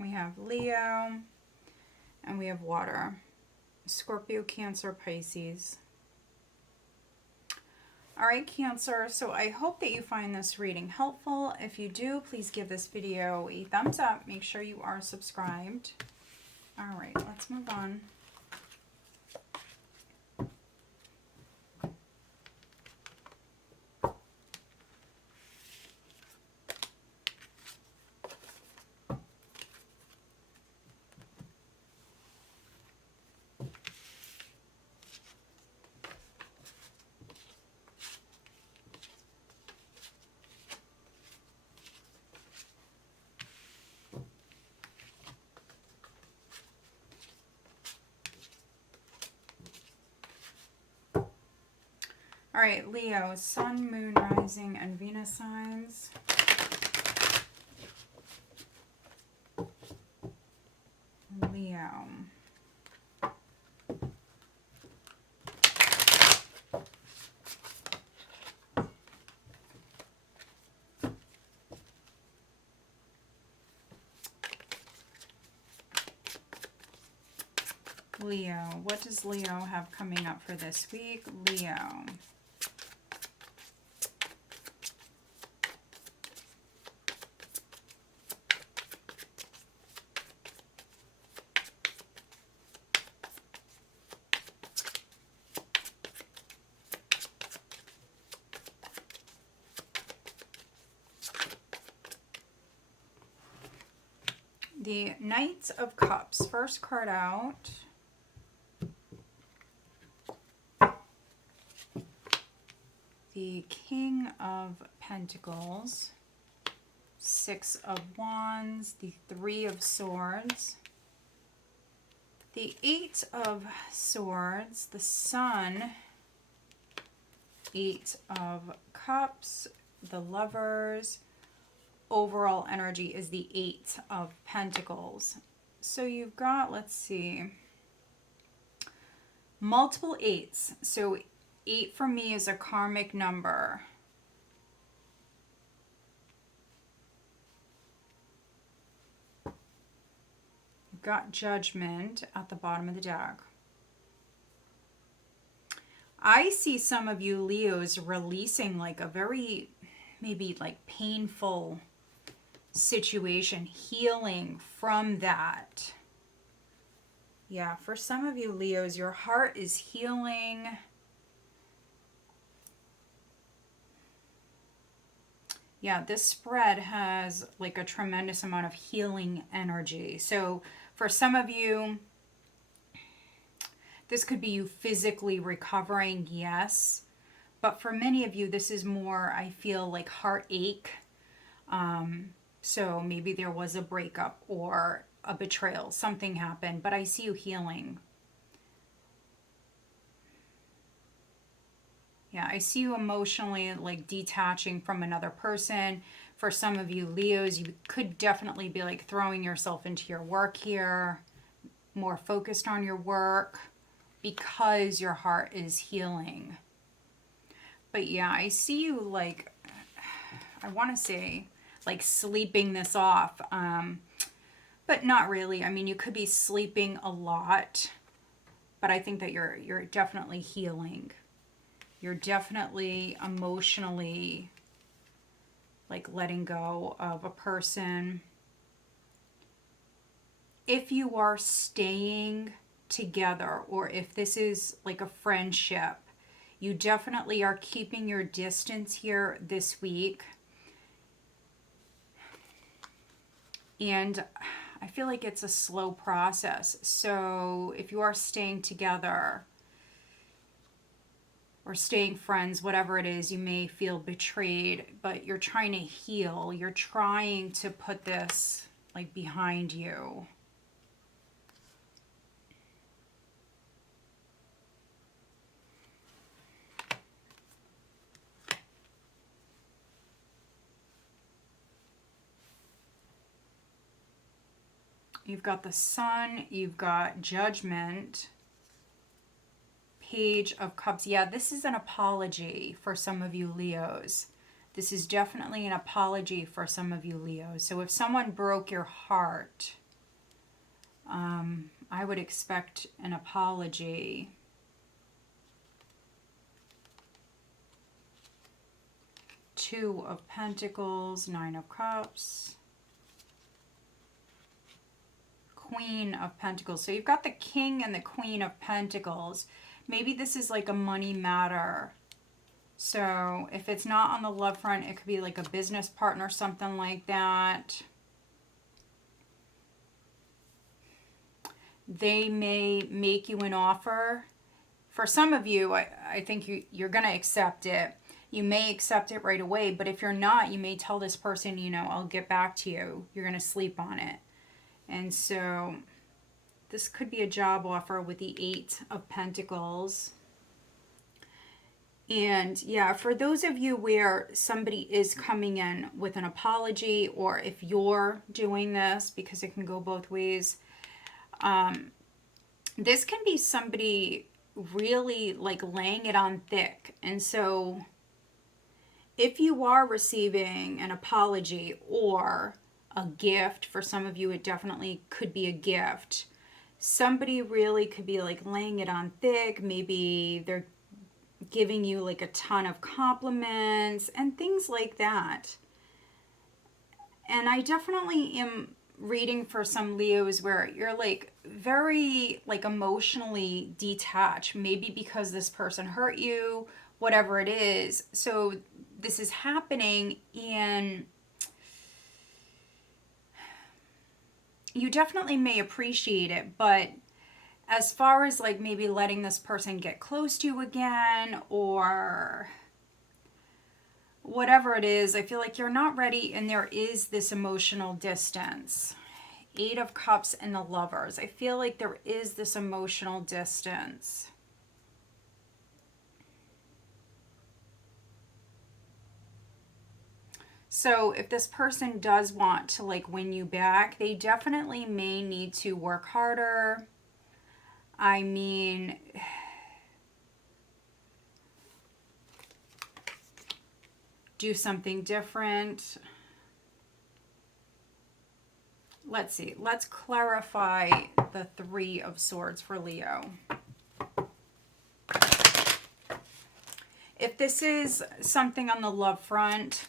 We have Leo, and we have water. Scorpio, Cancer, Pisces. All right, Cancer, so I hope that you find this reading helpful. If you do, please give this video a thumbs up. Make sure you are subscribed. All right, let's move on. All right, Leo, Sun, Moon, Rising, and Venus signs. Leo. Leo, what does Leo have coming up for this week? Leo. The Knight of Cups, first card out. The King of Pentacles, Six of Wands, the Three of Swords, the Eight of Swords, the Sun, Eight of Cups, the Lovers. Overall energy is the Eight of Pentacles. So you've got, let's see, multiple eights. So 8 for me is a karmic number. You've got Judgment at the bottom of the deck. I see some of you Leos releasing like a very, maybe like painful situation, healing from that. Yeah, for some of you Leos, your heart is healing. Yeah, this spread has like a tremendous amount of healing energy. So for some of you, this could be you physically recovering, yes. But for many of you, this is more, I feel like heartache. So maybe there was a breakup or a betrayal, something happened, but I see you healing. Yeah, I see you emotionally like detaching from another person. For some of you Leos, you could definitely be like throwing yourself into your work here, more focused on your work because your heart is healing. But yeah, I see you like, I want to say like sleeping this off, but not really. I mean, you could be sleeping a lot, but I think that you're definitely healing. You're definitely emotionally like letting go of a person. If you are staying together, or if this is like a friendship, you definitely are keeping your distance here this week. And I feel like it's a slow process. So if you are staying together or staying friends, whatever it is, you may feel betrayed, but you're trying to heal. You're trying to put this like behind you. You've got the Sun, you've got Judgment, Page of Cups. Yeah, this is an apology for some of you Leos. This is definitely an apology for some of you Leos. So if someone broke your heart, I would expect an apology. Two of Pentacles, Nine of Cups, Queen of Pentacles. So you've got the King and the Queen of Pentacles. Maybe this is like a money matter. So if it's not on the love front, it could be like a business partner, something like that. They may make you an offer. For some of you, I think you're going to accept it. You may accept it right away, but if you're not, you may tell this person, you know, I'll get back to you. You're going to sleep on it. And so this could be a job offer with the Eight of Pentacles. And yeah, for those of you where somebody is coming in with an apology, or if you're doing this, because it can go both ways, this can be somebody really like laying it on thick. And so if you are receiving an apology or a gift, for some of you it definitely could be a gift, somebody really could be like laying it on thick. Maybe they're giving you like a ton of compliments and things like that. And I definitely am reading for some Leos where you're like very like emotionally detached, maybe because this person hurt you, whatever it is. So this is happening, and you definitely may appreciate it, but as far as like maybe letting this person get close to you again or whatever it is, I feel like you're not ready, and there is this emotional distance. 8 of Cups and the Lovers. I feel like there is this emotional distance. So if this person does want to like win you back, they definitely may need to work harder. I mean, do something different. Let's see. Let's clarify the 3 of Swords for Leo. If this is something on the love front,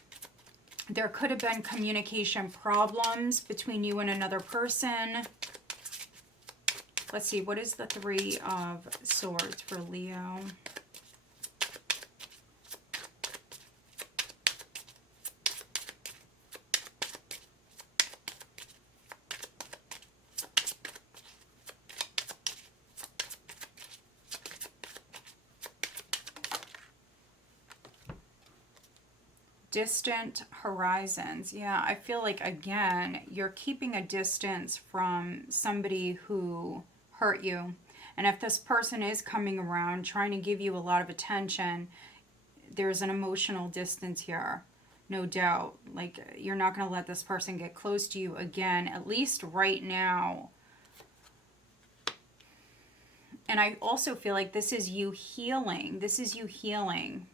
there could have been communication problems between you and another person. Let's see. What is the 3 of Swords for Leo? Distant horizons. Yeah, I feel like, again, you're keeping a distance from somebody who hurt you. And if this person is coming around trying to give you a lot of attention, there's an emotional distance here, no doubt. Like, you're not going to let this person get close to you again, at least right now. And I also feel like this is you healing. This is you healing.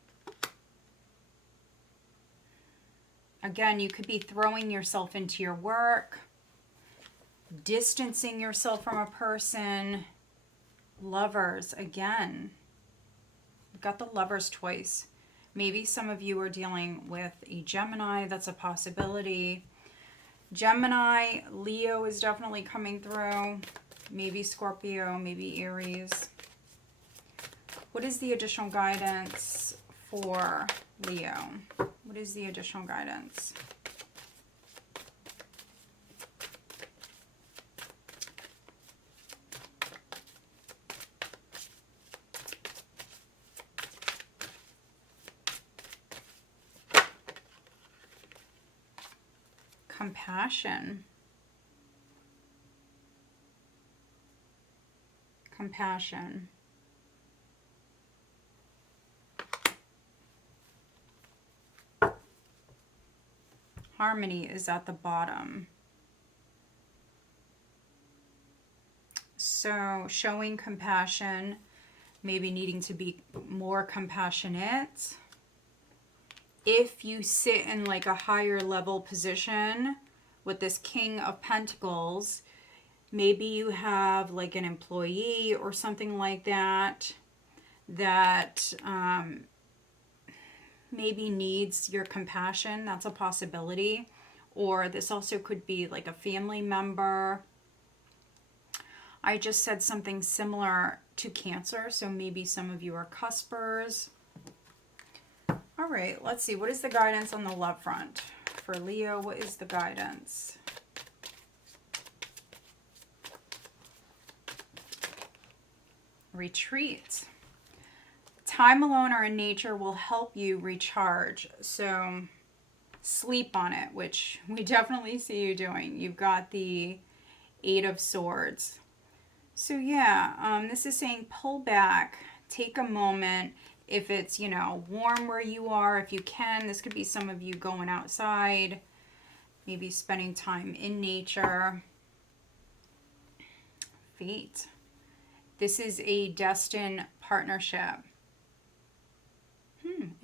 Again, you could be throwing yourself into your work, distancing yourself from a person. Lovers, again. We've got the Lovers twice. Maybe some of you are dealing with a Gemini. That's a possibility. Gemini, Leo is definitely coming through. Maybe Scorpio, maybe Aries. What is the additional guidance for Leo? What is the additional guidance? Compassion. Compassion. Harmony is at the bottom. So showing compassion, maybe needing to be more compassionate. If you sit in like a higher level position with this King of Pentacles, maybe you have like an employee or something like that that maybe needs your compassion. That's a possibility. Or this also could be like a family member. I just said something similar to Cancer, so maybe some of you are cuspers. All right, let's see. What is the guidance on the love front for Leo? What is the guidance? Retreat. Time alone or in nature will help you recharge. So sleep on it, which we definitely see you doing. You've got the 8 of Swords. So yeah, this is saying pull back, take a moment. If it's, you know, warm where you are, if you can, this could be some of you going outside, maybe spending time in nature. Fate. This is a destined partnership.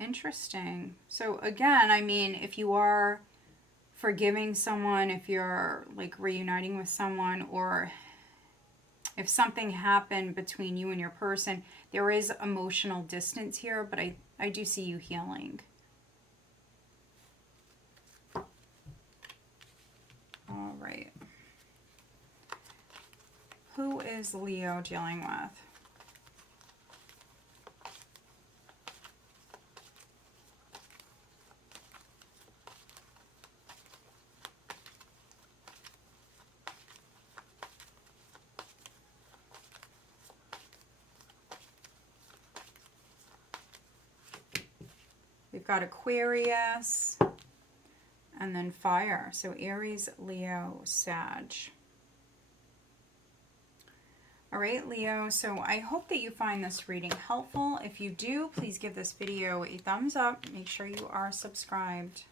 Interesting. So again, I mean, if you are forgiving someone, if you're like reuniting with someone, or if something happened between you and your person, there is emotional distance here, but I do see you healing. All right. Who is Leo dealing with? We've got Aquarius and then fire. So Aries, Leo, Sag. All right, Leo, so I hope that you find this reading helpful. If you do, please give this video a thumbs up. Make sure you are subscribed.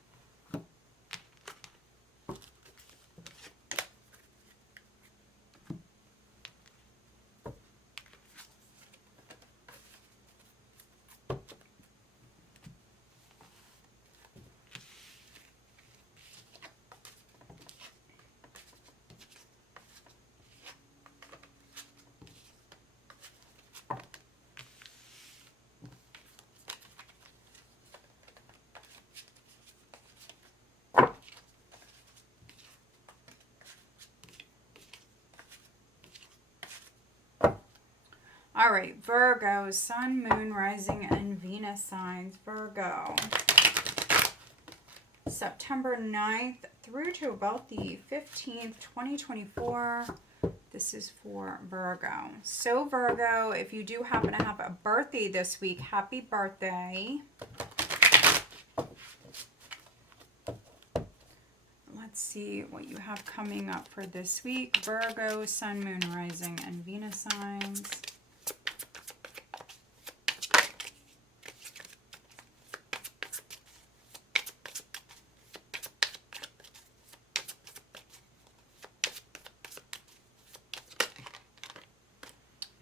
All right, Virgo, Sun, Moon, Rising, and Venus signs. Virgo, September 9th through to about the 15th, 2024. This is for Virgo. So Virgo, if you do happen to have a birthday this week, happy birthday. Let's see what you have coming up for this week. Virgo, Sun, Moon, Rising, and Venus signs.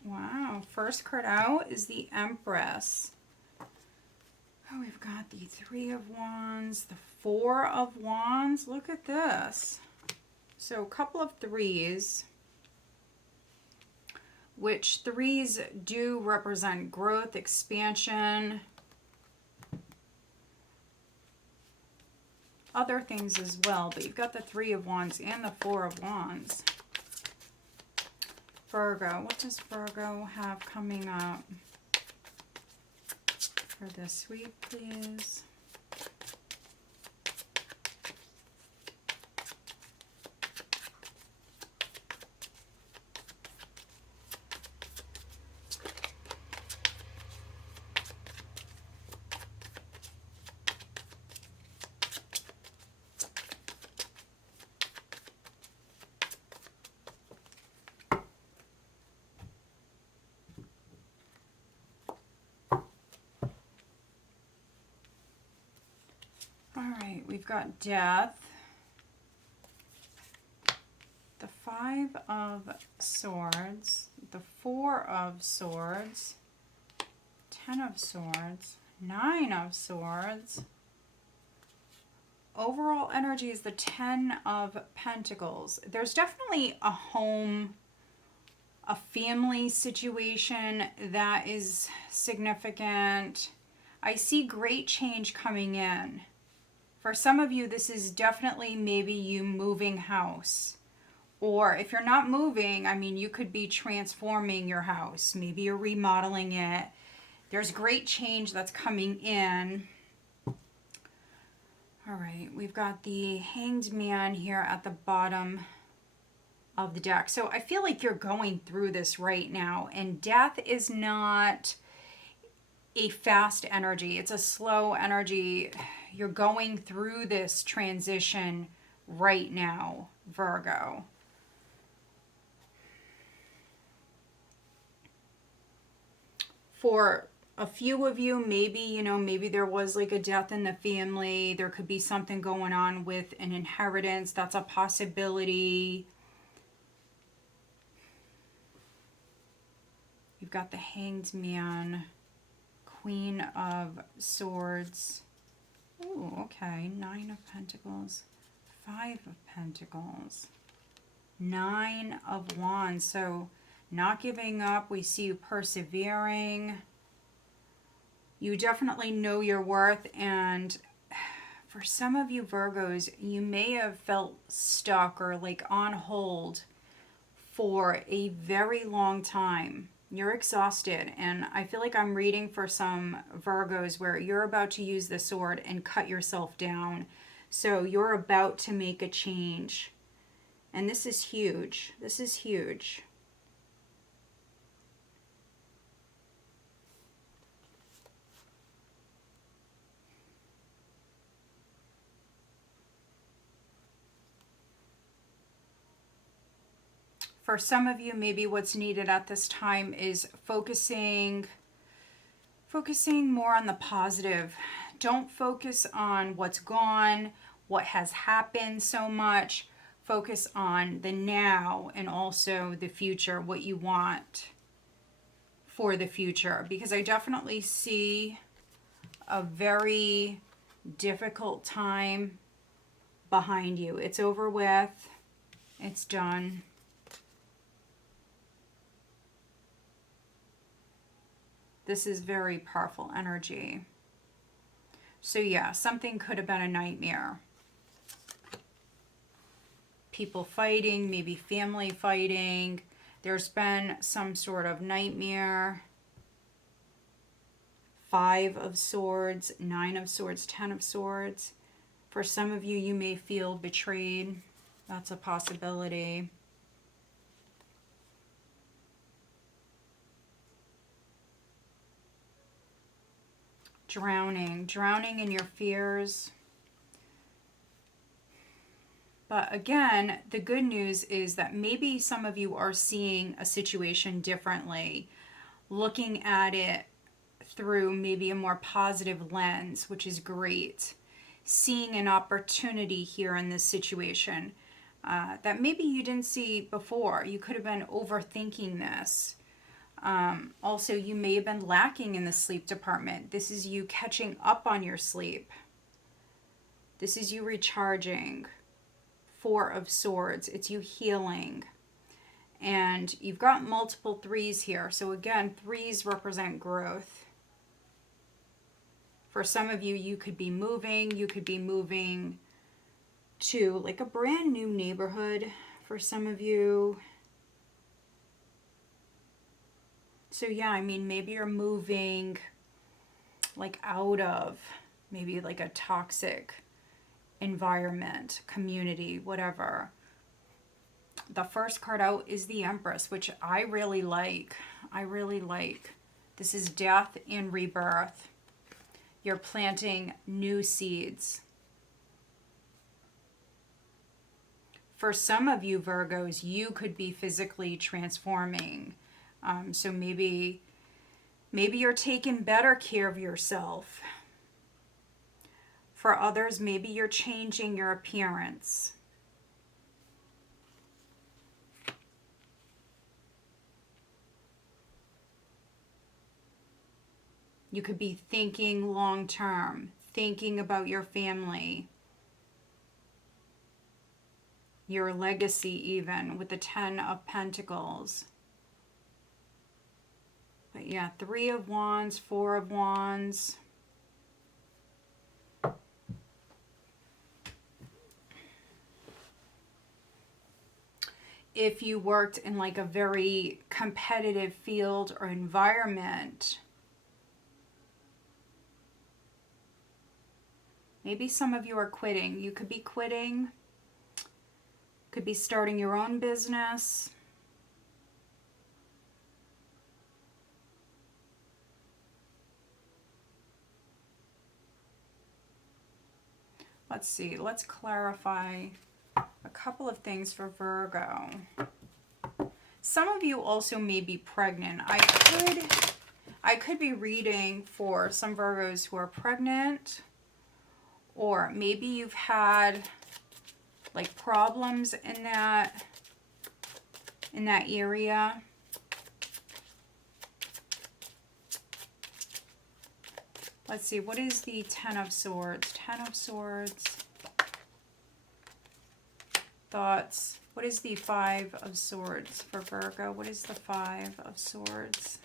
Wow, first card out is the Empress. Oh, we've got the Three of Wands, the Four of Wands. Look at this. So a couple of threes, which threes do represent growth, expansion, other things as well. But you've got the Three of Wands and the Four of Wands. Virgo, what does Virgo have coming up for this week, please? We've got Death, the Five of Swords, the Four of Swords, Ten of Swords, Nine of Swords. Overall energy is the Ten of Pentacles. There's definitely a home, a family situation that is significant. I see great change coming in. For some of you, this is definitely maybe you moving house. Or if you're not moving, I mean, you could be transforming your house. Maybe you're remodeling it. There's great change that's coming in. All right, we've got the Hanged Man here at the bottom of the deck. So I feel like you're going through this right now. And death is not a fast energy. It's a slow energy. You're going through this transition right now, Virgo. For a few of you, maybe, you know, maybe there was like a death in the family. There could be something going on with an inheritance. That's a possibility. You've got the Hanged Man, Queen of Swords. Oh, okay. 9 of Pentacles, 5 of Pentacles, 9 of Wands. So not giving up. We see you persevering. You definitely know your worth. And for some of you Virgos, you may have felt stuck or like on hold for a very long time. You're exhausted, and I feel like I'm reading for some Virgos where you're about to use the sword and cut yourself down. So you're about to make a change. And this is huge. This is huge. For some of you, maybe what's needed at this time is focusing more on the positive. Don't focus on what's gone, what has happened so much. Focus on the now and also the future, what you want for the future. Because I definitely see a very difficult time behind you. It's over with. It's done. This is very powerful energy. So yeah, something could have been a nightmare. People fighting, maybe family fighting. There's been some sort of nightmare. 5 of Swords, 9 of Swords, 10 of Swords. For some of you, you may feel betrayed. That's a possibility. Drowning in your fears. But again, the good news is that maybe some of you are seeing a situation differently, looking at it through maybe a more positive lens, which is great. Seeing an opportunity here in this situation that maybe you didn't see before. You could have been overthinking this. Also, you may have been lacking in the sleep department. This is you catching up on your sleep. This is you recharging. 4 of Swords. It's you healing. And you've got multiple 3s here. So again, 3s represent growth. For some of you, you could be moving. You could be moving to like a brand new neighborhood. For some of you. So yeah, I mean, maybe you're moving like out of maybe like a toxic environment, community, whatever. The first card out is the Empress, which I really like. I really like. This is death and rebirth. You're planting new seeds. For some of you Virgos, you could be physically transforming. So maybe you're taking better care of yourself. For others, maybe you're changing your appearance. You could be thinking long term, thinking about your family, your legacy even, with the 10 of Pentacles. But yeah, 3 of Wands, 4 of Wands. If you worked in like a very competitive field or environment, maybe some of you are quitting. You could be quitting, could be starting your own business. Let's see, let's clarify a couple of things for Virgo. Some of you also may be pregnant. I could be reading for some Virgos who are pregnant, or maybe you've had like problems in that area. Let's see, what is the Ten of Swords? Ten of Swords. Thoughts. What is the Five of Swords for Virgo? What is the Five of Swords?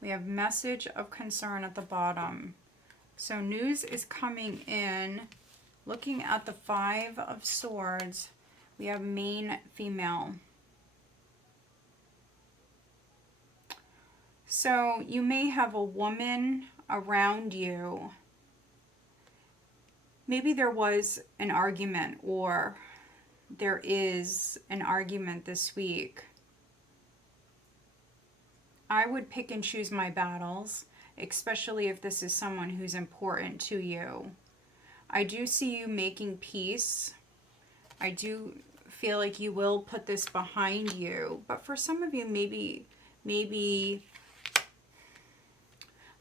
We have message of concern at the bottom. So news is coming in. Looking at the Five of Swords, we have main female. So you may have a woman around you. Maybe there was an argument, or there is an argument this week. I would pick and choose my battles, especially if this is someone who's important to you. I do see you making peace. I do feel like you will put this behind you. But for some of you, maybe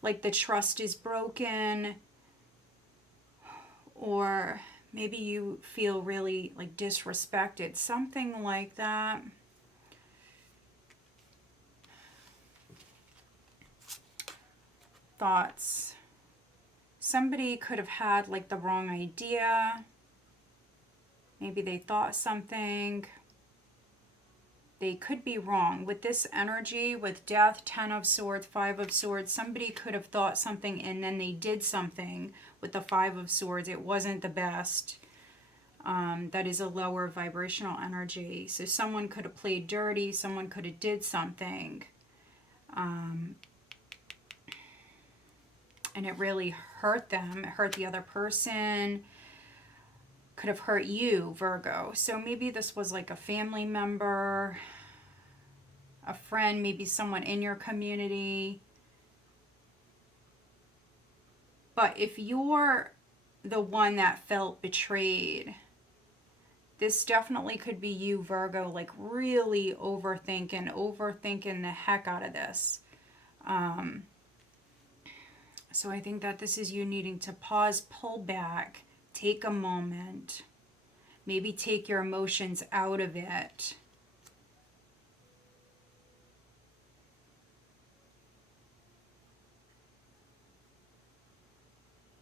like the trust is broken, or maybe you feel really like disrespected, something like that. Thoughts. Somebody could have had like the wrong idea. Maybe they thought something. They could be wrong. With this energy, with death, Ten of Swords, Five of Swords, somebody could have thought something and then they did something with the Five of Swords. It wasn't the best. That is a lower vibrational energy. So someone could have played dirty. Someone could have did something. And it really hurt them. It hurt the other person. Could have hurt you, Virgo. So maybe this was like a family member, a friend, maybe someone in your community. But if you're the one that felt betrayed, this definitely could be you, Virgo, like really overthinking the heck out of this. So I think that this is you needing to pause, pull back, take a moment, maybe take your emotions out of it.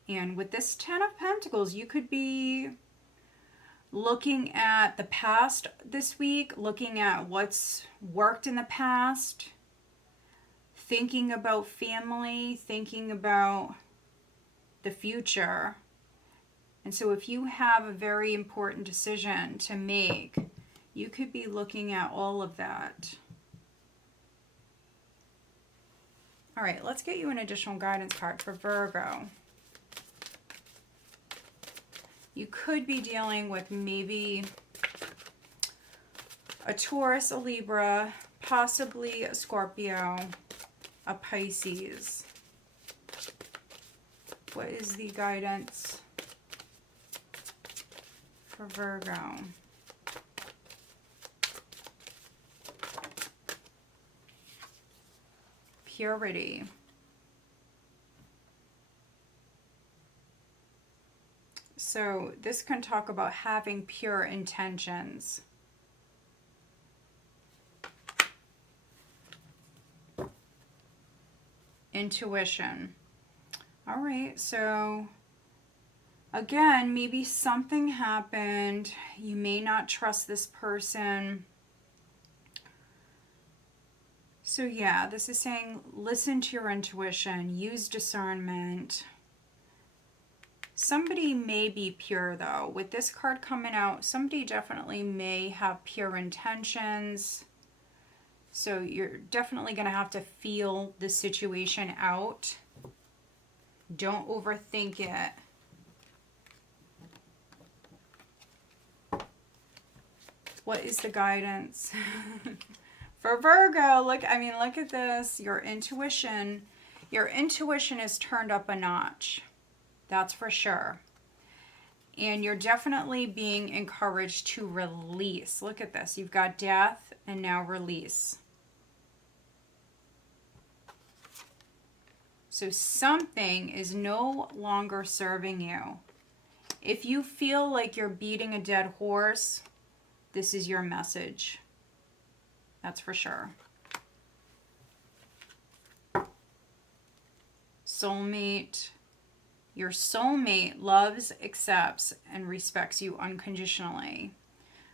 And with this Ten of Pentacles, you could be looking at the past this week, looking at what's worked in the past, thinking about family, thinking about the future. And so if you have a very important decision to make, you could be looking at all of that. All right, let's get you an additional guidance card for Virgo. You could be dealing with maybe a Taurus, a Libra, possibly a Scorpio, a Pisces. What is the guidance for Virgo? Purity. So this can talk about having pure intentions. Intuition. All right, so again, maybe something happened. You may not trust this person. So yeah, this is saying listen to your intuition, use discernment. Somebody may be pure though. With this card coming out, somebody definitely may have pure intentions. So you're definitely going to have to feel the situation out. Don't overthink it. What is the guidance For Virgo, look at this. Your intuition is turned up a notch. That's for sure. And you're definitely being encouraged to release. Look at this. You've got death and now release. So something is no longer serving you. If you feel like you're beating a dead horse, this is your message. That's for sure. Soulmate. Your soulmate loves, accepts, and respects you unconditionally.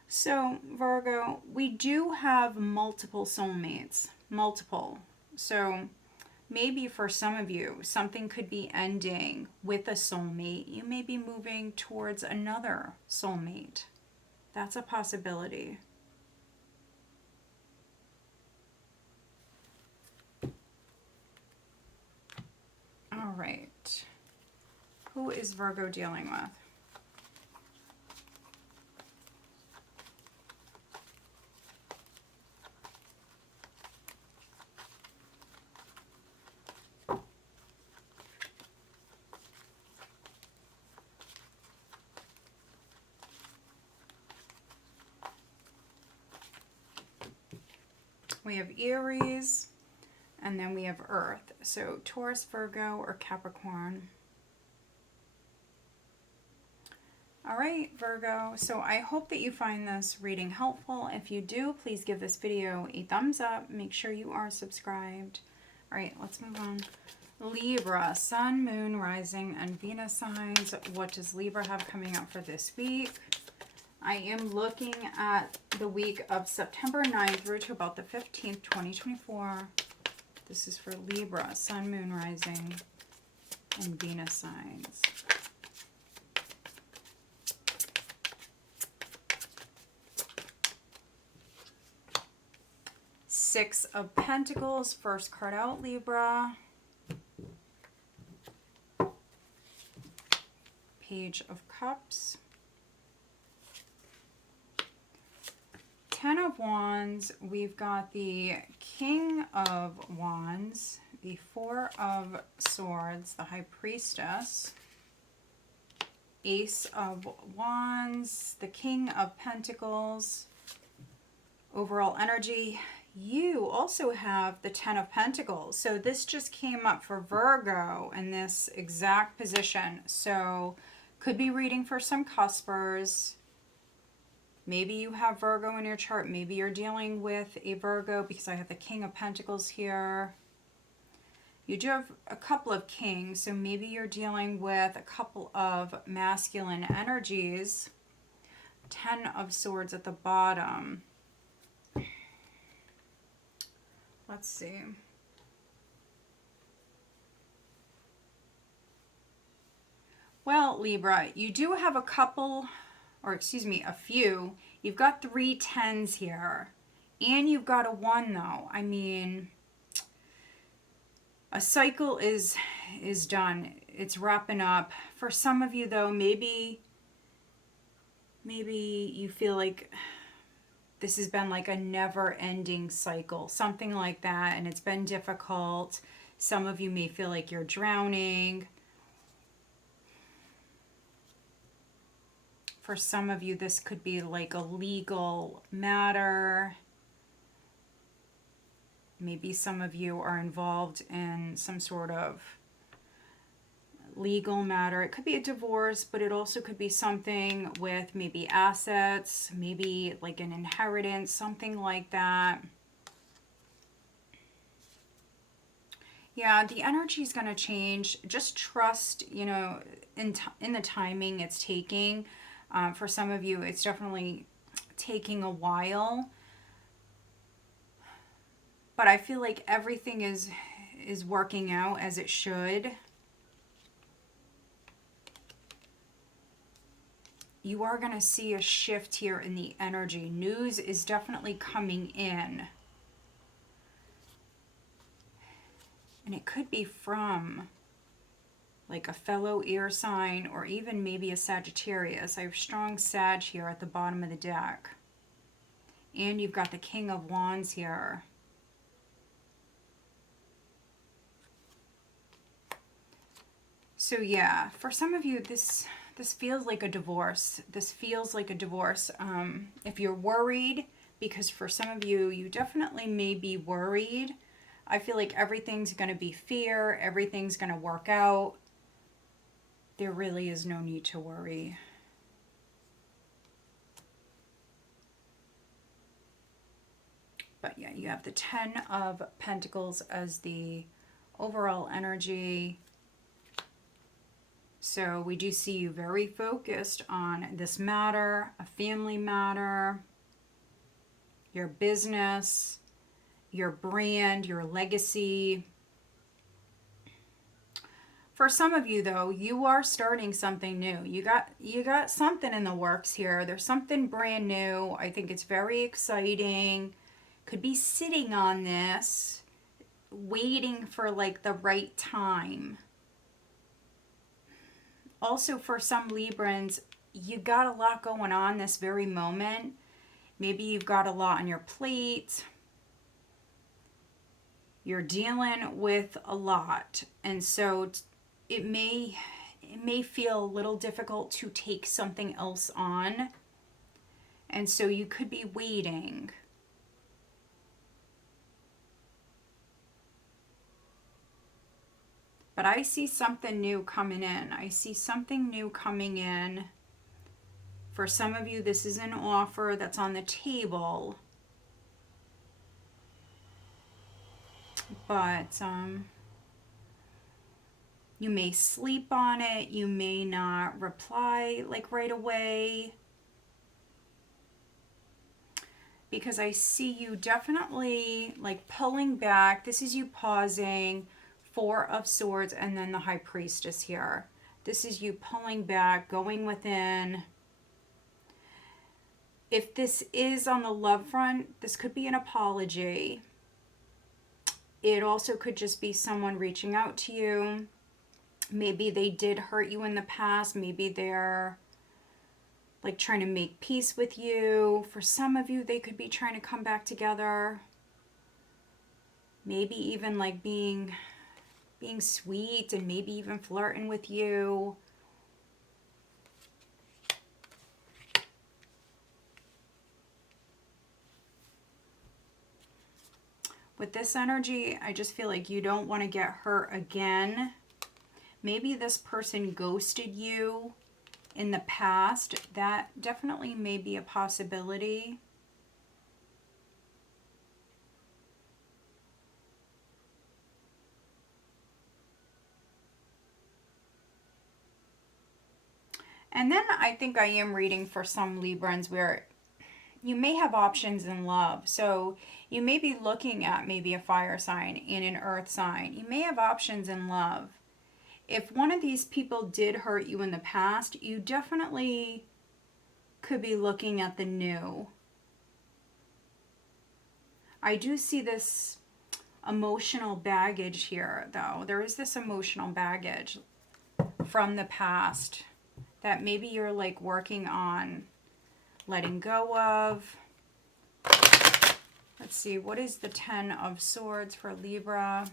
So, Virgo, we do have multiple soulmates. Multiple. So, maybe for some of you, something could be ending with a soulmate. You may be moving towards another soulmate. That's a possibility. All right. Who is Virgo dealing with? We have Aries, and then we have Earth. So Taurus, Virgo, or Capricorn. All right, Virgo. So I hope that you find this reading helpful. If you do, please give this video a thumbs up. Make sure you are subscribed. All right, let's move on. Libra, Sun, Moon, Rising, and Venus signs. What does Libra have coming up for this week? I am looking at the week of September 9th through to about the 15th, 2024. This is for Libra, Sun, Moon, Rising, and Venus signs. Six of Pentacles, first card out, Libra. Page of Cups. Ten of Wands, we've got the King of Wands, the Four of Swords, the High Priestess, Ace of Wands, the King of Pentacles. Overall energy, you also have the Ten of Pentacles. So this just came up for Virgo in this exact position. So could be reading for some cuspers. Maybe you have Virgo in your chart. Maybe you're dealing with a Virgo because I have the King of Pentacles here. You do have a couple of kings, so maybe you're dealing with a couple of masculine energies. Ten of Swords at the bottom. Let's see. Well, Libra, you do have a couple, or excuse me, a few. You've got 3 tens here, and you've got a 1 though. I mean, a cycle is done. It's wrapping up. For some of you though, maybe you feel like this has been like a never-ending cycle, something like that, and it's been difficult. Some of you may feel like you're drowning. For some of you, this could be like a legal matter. Maybe some of you are involved in some sort of legal matter. It could be a divorce, but it also could be something with maybe assets, maybe like an inheritance, something like that. Yeah, the energy is going to change. Just trust, you know, in the timing it's taking. For some of you, it's definitely taking a while. But I feel like everything is working out as it should. You are going to see a shift here in the energy. News is definitely coming in. And it could be from like a fellow air sign or even maybe a Sagittarius. I have strong Sag here at the bottom of the deck. And you've got the King of Wands here. So yeah, for some of you, this feels like a divorce. This feels like a divorce. If you're worried, because for some of you, you definitely may be worried. I feel like everything's going to be fair. Everything's going to work out. There really is no need to worry. But yeah, you have the Ten of Pentacles as the overall energy. So we do see you very focused on this matter, a family matter, your business, your brand, your legacy. For some of you though, you are starting something new. You got something in the works here. There's something brand new. I think it's very exciting. Could be sitting on this, waiting for like the right time. Also, for some Librans, you got a lot going on this very moment. Maybe you've got a lot on your plate. You're dealing with a lot. And so it may feel a little difficult to take something else on. And so you could be waiting. But I see something new coming in. I see something new coming in. For some of you, this is an offer that's on the table. But you may sleep on it. You may not reply like right away. Because I see you definitely like pulling back. This is you pausing. Four of Swords and then the High Priestess here. This is you pulling back, going within. If this is on the love front, this could be an apology. It also could just be someone reaching out to you. Maybe they did hurt you in the past. Maybe they're like trying to make peace with you. For some of you, they could be trying to come back together. Maybe even like being sweet and maybe even flirting with you. With this energy, I just feel like you don't want to get hurt again. Maybe this person ghosted you in the past. That definitely may be a possibility. And then I think I am reading for some Librans where you may have options in love. So you may be looking at maybe a fire sign and an earth sign. You may have options in love. If one of these people did hurt you in the past, you definitely could be looking at the new. I do see this emotional baggage here, though. There is this emotional baggage from the past that maybe you're like working on letting go of. Let's see, what is the Ten of Swords for Libra?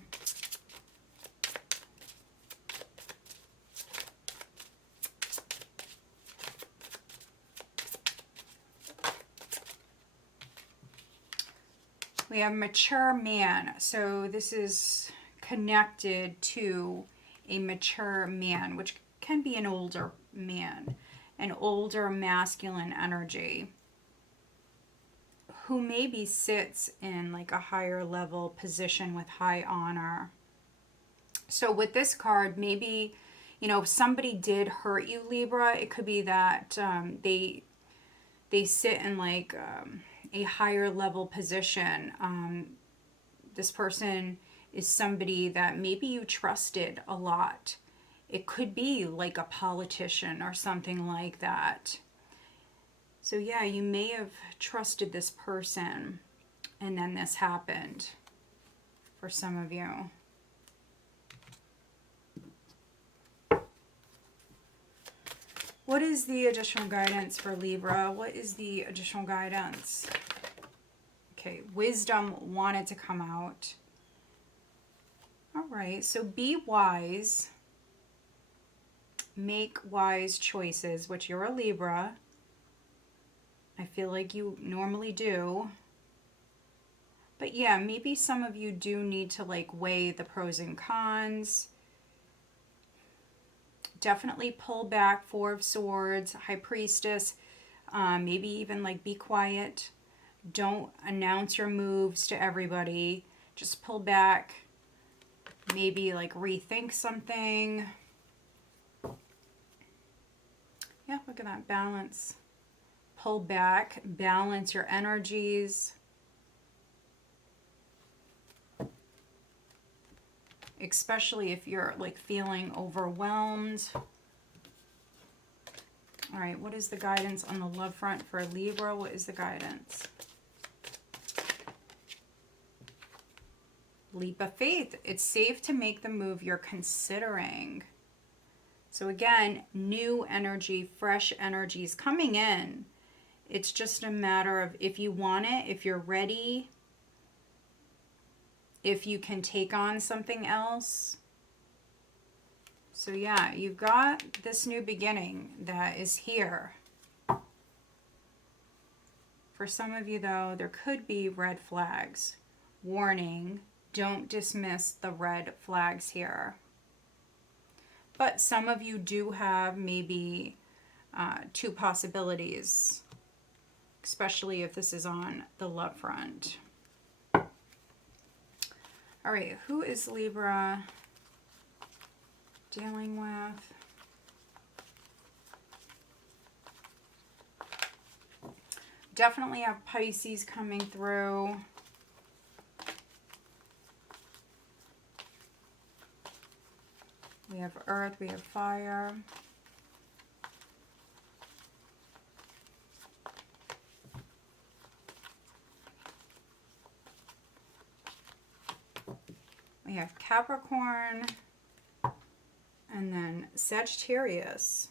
We have mature man. So this is connected to a mature man, which can be an older man, an older masculine energy who maybe sits in like a higher level position with high honor. So with this card, maybe, you know, if somebody did hurt you, Libra, it could be that they sit in like a higher level position. This person is somebody that maybe you trusted a lot. It could be like a politician or something like that. So yeah, you may have trusted this person and then this happened for some of you. What is the additional guidance for Libra? What is the additional guidance? Okay, wisdom wanted to come out. All right, so be wise. Make wise choices, which you're a Libra. I feel like you normally do. But yeah, maybe some of you do need to like weigh the pros and cons. Definitely pull back. Four of Swords, High Priestess. Maybe even like be quiet. Don't announce your moves to everybody. Just pull back. Maybe like rethink something. Yeah, look at that balance. Pull back, balance your energies. Especially if you're like feeling overwhelmed. All right, what is the guidance on the love front for Libra? What is the guidance? Leap of faith. It's safe to make the move you're considering. So again, new energy, fresh energies coming in. It's just a matter of if you want it, if you're ready, if you can take on something else. So yeah, you've got this new beginning that is here. For some of you though, there could be red flags. Warning, don't dismiss the red flags here. But some of you do have maybe two possibilities, especially if this is on the love front. All right, who is Libra dealing with? Definitely have Pisces coming through. We have earth, we have fire. We have Capricorn and then Sagittarius.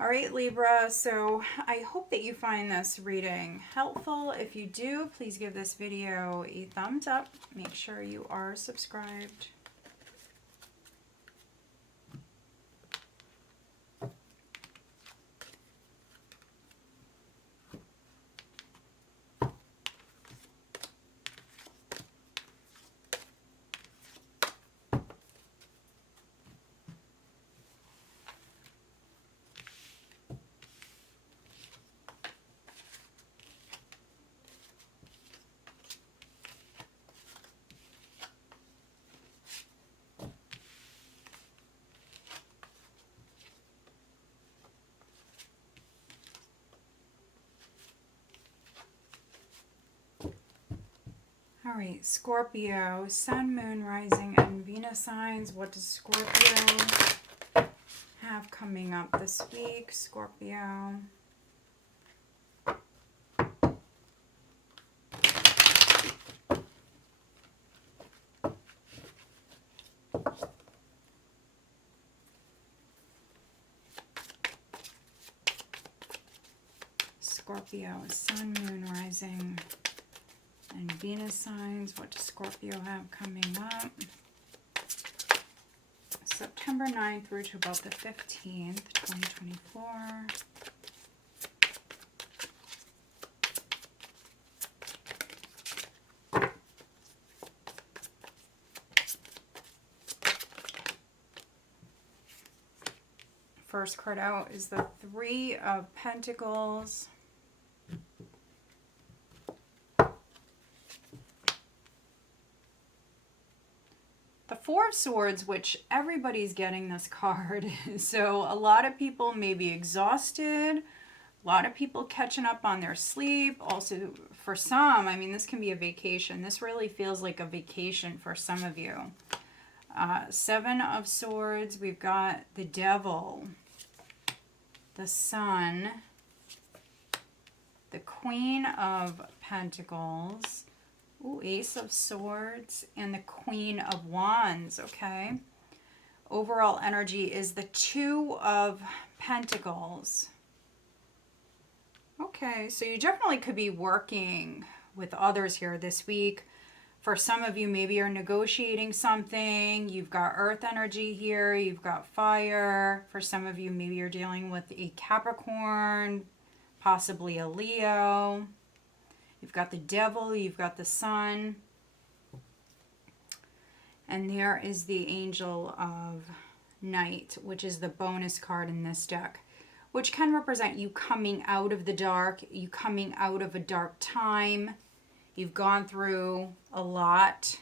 All right, Libra, so I hope that you find this reading helpful. If you do, please give this video a thumbs up. Make sure you are subscribed. All right, Scorpio, Sun, Moon, Rising, and Venus signs. What does Scorpio have coming up this week? Scorpio. Scorpio, Sun, Moon, Rising, and Venus signs. What does Scorpio have coming up? September 9th through to about the 15th, 2024. First card out is the Three of Pentacles. The Four of Swords, which everybody's getting this card. So a lot of people may be exhausted. A lot of people catching up on their sleep. Also, for some, I mean, this can be a vacation. This really feels like a vacation for some of you. Seven of Swords. We've got the Devil, the Sun, the Queen of Pentacles. Ooh, Ace of Swords and the Queen of Wands, okay? Overall energy is the Two of Pentacles. Okay, so you definitely could be working with others here this week. For some of you, maybe you're negotiating something. You've got earth energy here. You've got fire. For some of you, maybe you're dealing with a Capricorn, possibly a Leo. You've got the devil. You've got the sun. And there is the Angel of Night, which is the bonus card in this deck, which can represent you coming out of the dark, you coming out of a dark time. You've gone through a lot.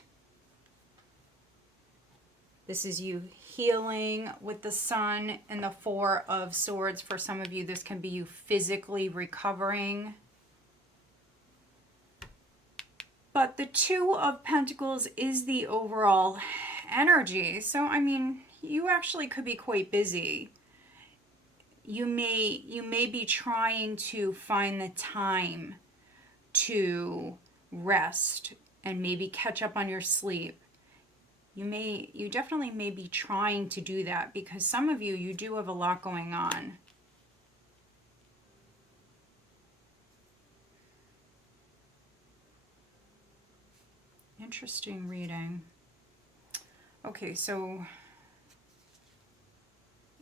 This is you healing with the Sun and the Four of Swords. For some of you, this can be you physically recovering. But the Two of Pentacles is the overall energy. So, I mean, you actually could be quite busy. You may be trying to find the time to rest and maybe catch up on your sleep. You definitely may be trying to do that because some of you do have a lot going on. Interesting reading. Okay, so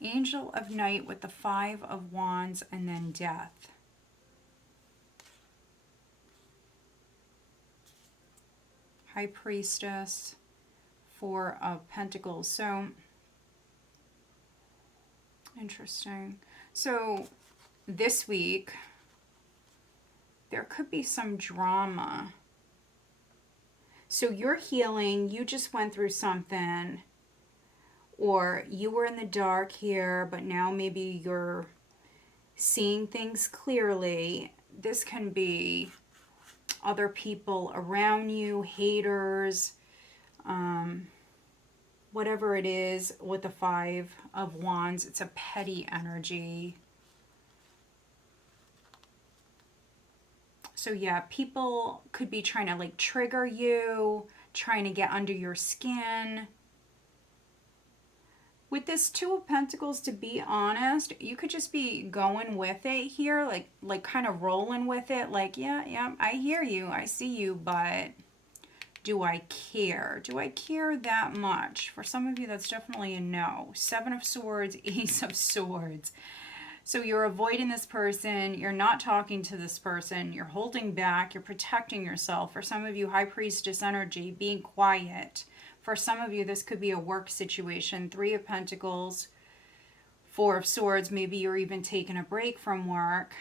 Angel of Night with the Five of Wands and then Death. High Priestess, Four of Pentacles. So, interesting. So, this week, there could be some drama. So, you're healing, you just went through something, or you were in the dark here, but now maybe you're seeing things clearly. This can be other people around you, haters, whatever it is with the Five of Wands. It's a petty energy. So yeah, people could be trying to like trigger you, trying to get under your skin. With this Two of Pentacles, to be honest, you could just be going with it here, like kind of rolling with it. Like, yeah, I hear you, I see you, but do I care? Do I care that much? For some of you, that's definitely a no. Seven of Swords, Ace of Swords. So you're avoiding this person, you're not talking to this person, you're holding back, you're protecting yourself. For some of you, High Priestess energy, being quiet. For some of you, this could be a work situation. Three of Pentacles, Four of Swords. Maybe you're even taking a break from work.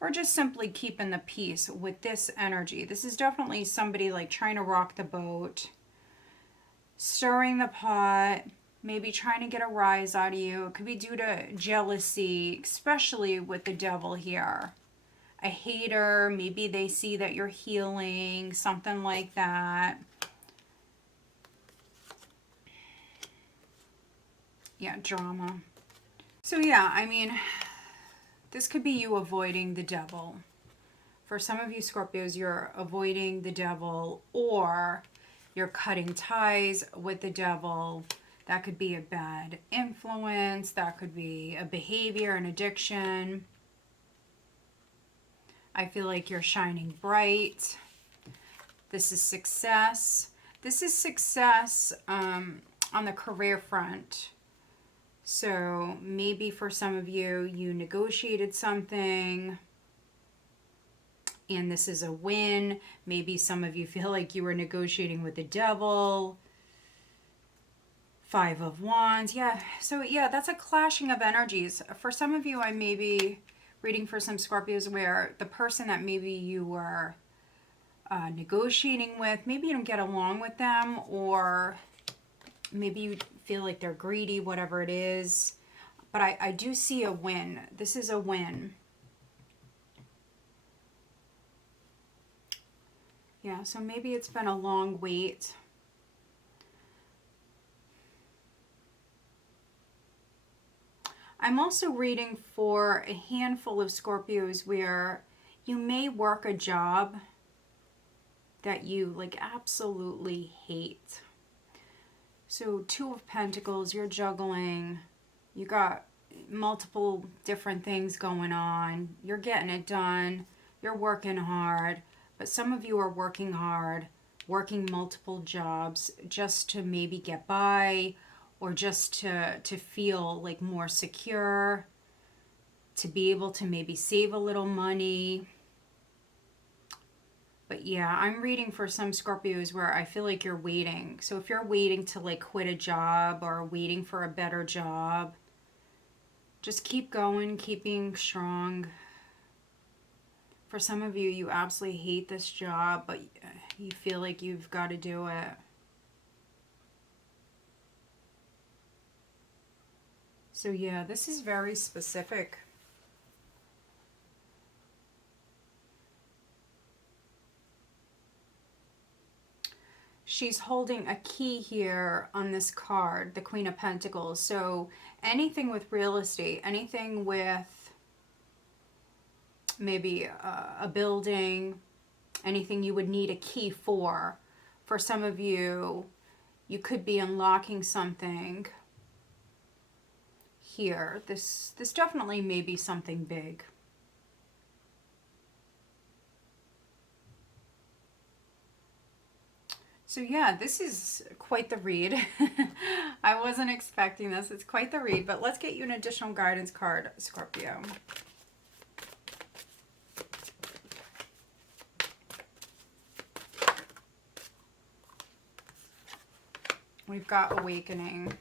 Or just simply keeping the peace with this energy. This is definitely somebody like trying to rock the boat, stirring the pot, maybe trying to get a rise out of you. It could be due to jealousy, especially with the Devil here. A hater, maybe they see that you're healing, something like that. Yeah, drama. So yeah, I mean, this could be you avoiding the Devil. For some of you Scorpios, you're avoiding the Devil, or you're cutting ties with the Devil. That could be a bad influence. That could be a behavior, an addiction. I feel like you're shining bright. This is success. This is success on the career front. So maybe for some of you, you negotiated something and this is a win. Maybe some of you feel like you were negotiating with the Devil. Five of Wands. Yeah, so yeah, that's a clashing of energies. For some of you, I may be reading for some Scorpios where the person that maybe you were negotiating with, maybe you don't get along with them, or maybe you feel like they're greedy, whatever it is. But I do see a win. This is a win. Yeah, so maybe it's been a long wait. I'm also reading for a handful of Scorpios where you may work a job that you like absolutely hate. So Two of Pentacles, you're juggling. You got multiple different things going on. You're getting it done. You're working hard. But some of you are working hard, working multiple jobs just to maybe get by, or just to feel like more secure, to be able to maybe save a little money. But yeah, I'm reading for some Scorpios where I feel like you're waiting. So if you're waiting to like quit a job or waiting for a better job, just keep going, keep being strong. For some of you, you absolutely hate this job, but you feel like you've got to do it. So yeah, this is very specific. She's holding a key here on this card, the Queen of Pentacles. So anything with real estate, anything with maybe a building, anything you would need a key for. For some of you, you could be unlocking something here. This definitely may be something big. So yeah, this is quite the read. I wasn't expecting this. It's quite the read, but let's get you an additional guidance card, Scorpio. We've got awakening.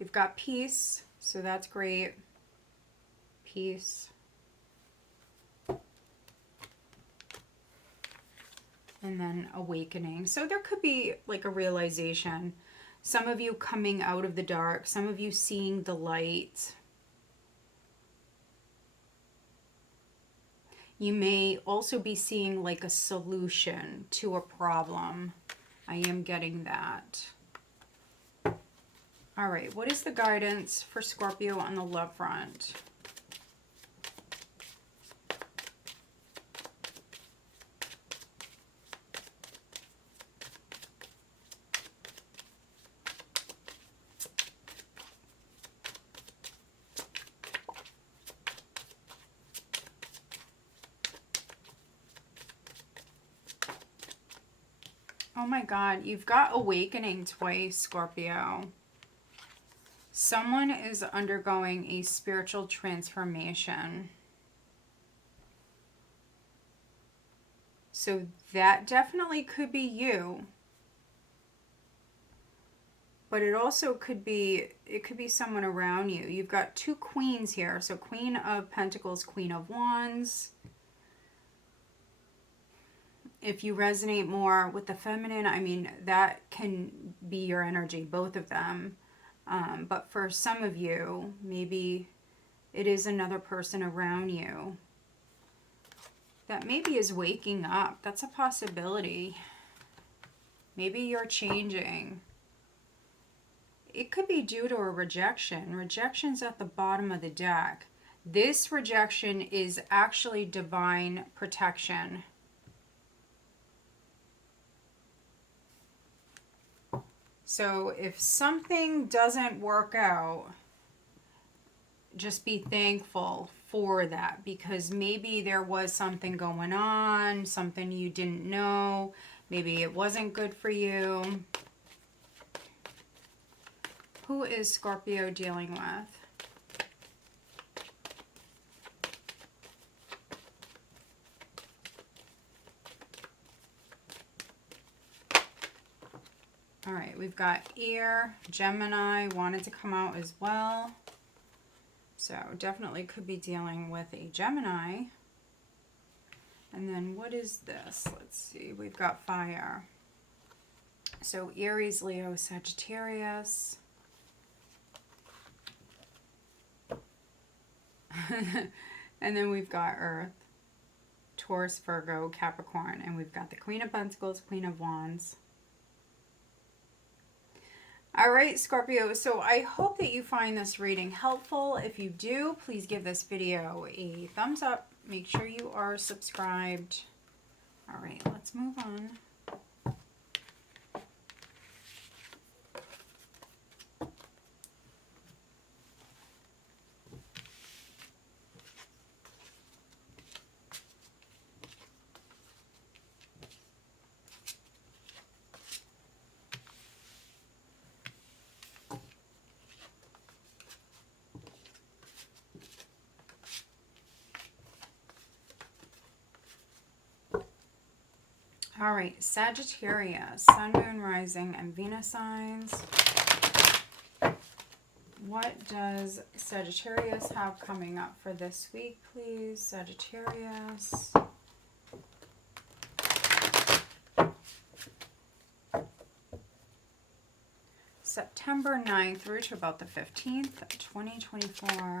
We've got peace, so that's great. Peace. And then awakening. So there could be like a realization. Some of you coming out of the dark. Some of you seeing the light. You may also be seeing like a solution to a problem. I am getting that. All right, what is the guidance for Scorpio on the love front? Oh my God, you've got awakening twice, Scorpio. Someone is undergoing a spiritual transformation. So that definitely could be you. But it also could be, someone around you. You've got two queens here. So Queen of Pentacles, Queen of Wands. If you resonate more with the feminine, I mean, that can be your energy, both of them. But for some of you, maybe it is another person around you that maybe is waking up. That's a possibility. Maybe you're changing. It could be due to a rejection. Rejection's at the bottom of the deck. This rejection is actually divine protection. So if something doesn't work out, just be thankful for that, because maybe there was something going on, something you didn't know, maybe it wasn't good for you. Who is Scorpio dealing with? All right, we've got Air, Gemini wanted to come out as well. So definitely could be dealing with a Gemini. And then what is this? Let's see, we've got Fire. So Aries, Leo, Sagittarius. And then we've got Earth, Taurus, Virgo, Capricorn. And we've got the Queen of Pentacles, Queen of Wands. All right, Scorpio, so I hope that you find this reading helpful. If you do, please give this video a thumbs up. Make sure you are subscribed. All right, let's move on. All right, Sagittarius, Sun, Moon, Rising, and Venus signs. What does Sagittarius have coming up for this week, please? Sagittarius. September 9th through to about the 15th, 2024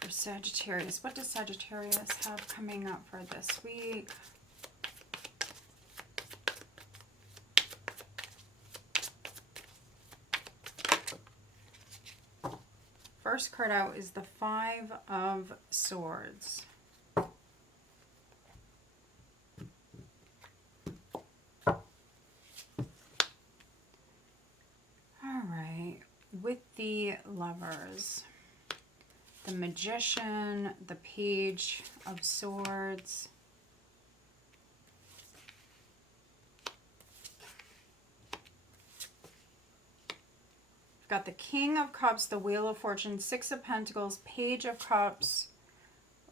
for Sagittarius. What does Sagittarius have coming up for this week? First card out is the Five of Swords. All right, with the Lovers, the Magician, the Page of Swords, got the King of Cups, the Wheel of Fortune, Six of Pentacles, Page of Cups.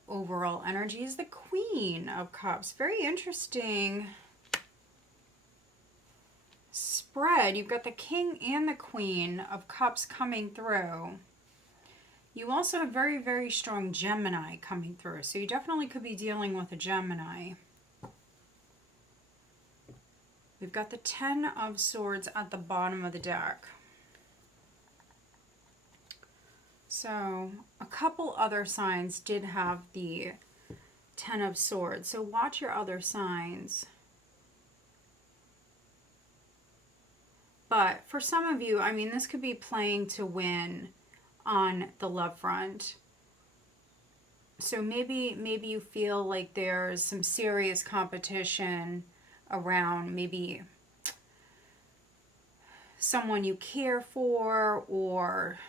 Overall energy is the Queen of Cups. Very interesting spread. You've got the King and the Queen of Cups coming through. You also have very, very strong Gemini coming through. So you definitely could be dealing with a Gemini. We've got the Ten of Swords at the bottom of the deck. So a couple other signs did have the Ten of Swords. So watch your other signs. But for some of you, I mean, this could be playing to win on the love front. So maybe you feel like there's some serious competition around maybe someone you care for or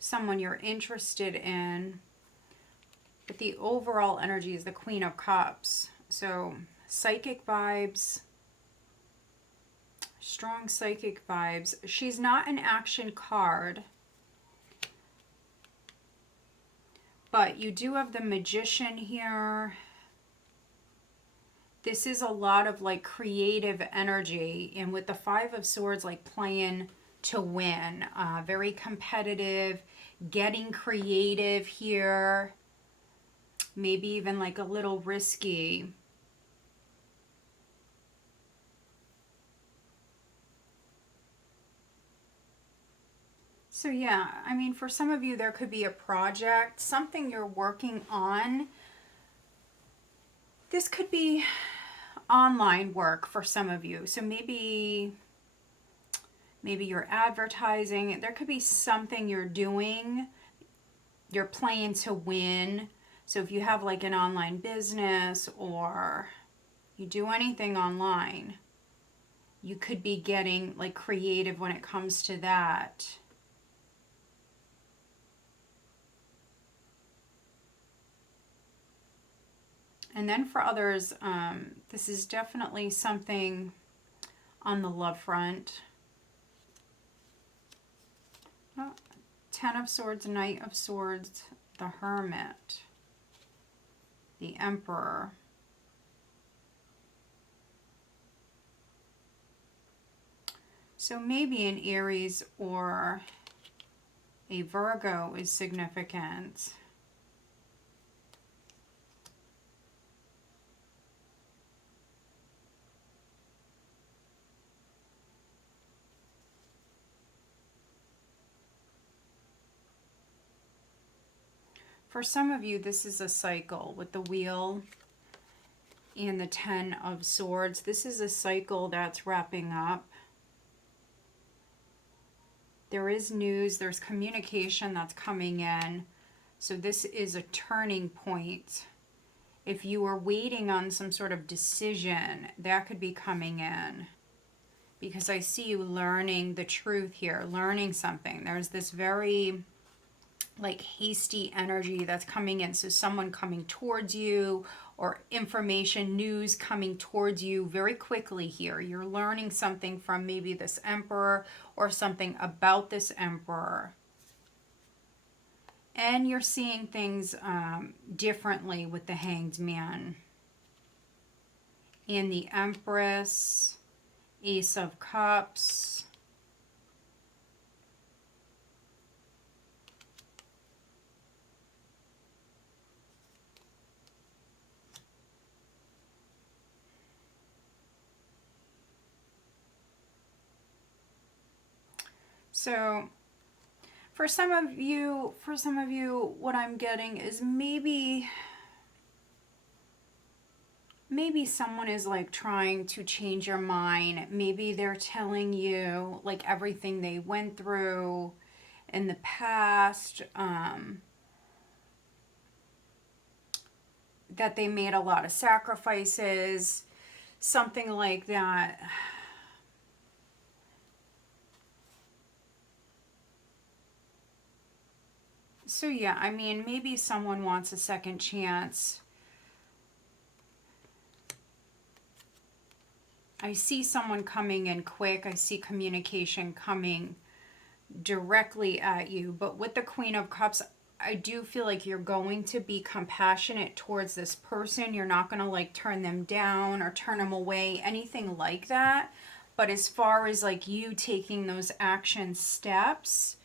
someone you're interested in. But the overall energy is the Queen of Cups. So psychic vibes, strong psychic vibes. She's not an action card, but you do have the Magician here. This is a lot of like creative energy, and with the Five of Swords, like playing to win, very competitive, getting creative here, maybe even like a little risky. So yeah, I mean, for some of you, there could be a project, something you're working on. This could be online work for some of you. So maybe you're advertising. There could be something you're doing. You're playing to win. So if you have like an online business or you do anything online, you could be getting like creative when it comes to that. And then for others, this is definitely something on the love front. Oh, Ten of Swords, Knight of Swords, the Hermit, the Emperor. So maybe an Aries or a Virgo is significant. For some of you, this is a cycle with the Wheel and the Ten of Swords. This is a cycle that's wrapping up. There is news, there's communication that's coming in. So this is a turning point. If you are waiting on some sort of decision, that could be coming in. Because I see you learning the truth here, learning something. There's this very like hasty energy that's coming in. So someone coming towards you or information, news coming towards you very quickly here. You're learning something from maybe this Emperor or something about this Emperor. And you're seeing things differently with the Hanged Man. and the Empress, Ace of Cups, so for some of you, what I'm getting is maybe someone is like trying to change your mind. Maybe they're telling you like everything they went through in the past, that they made a lot of sacrifices, something like that. So yeah, I mean, maybe someone wants a second chance. I see someone coming in quick. I see communication coming directly at you. But with the Queen of Cups, I do feel like you're going to be compassionate towards this person. You're not going to like turn them down or turn them away, anything like that. But as far as like you taking those action steps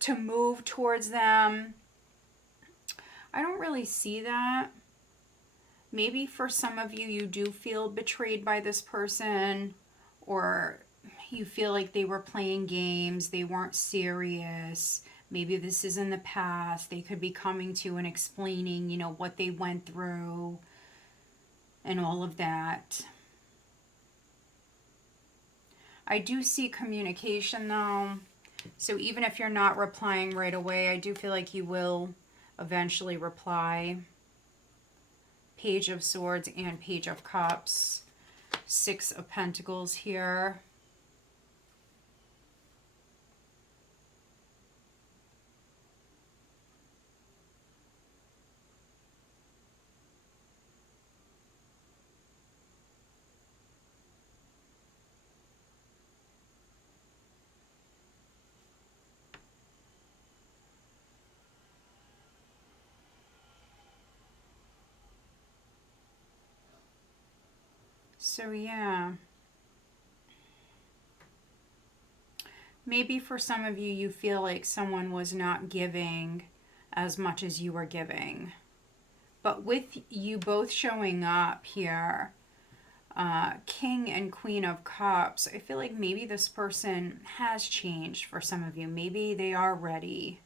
to move towards them, I don't really see that. Maybe for some of you, you do feel betrayed by this person, or you feel like they were playing games, they weren't serious. Maybe this is in the past. They could be coming to and explaining, you know, what they went through and all of that. I do see communication though. So even if you're not replying right away, I do feel like you will eventually reply. Page of Swords and Page of Cups. 6 of Pentacles here. So yeah, maybe for some of you, you feel like someone was not giving as much as you were giving. But with you both showing up here, King and Queen of Cups, I feel like maybe this person has changed for some of you. Maybe they are ready.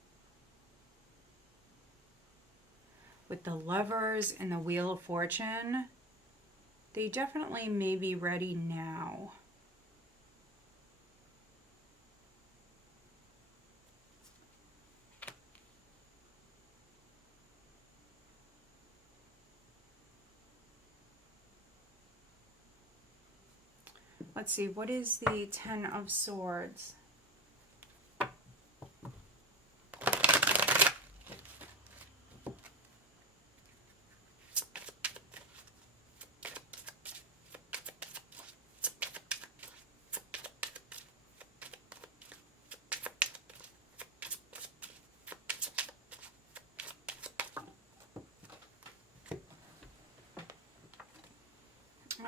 With the Lovers and the Wheel of Fortune, they definitely may be ready now. Let's see, what is the 10 of Swords?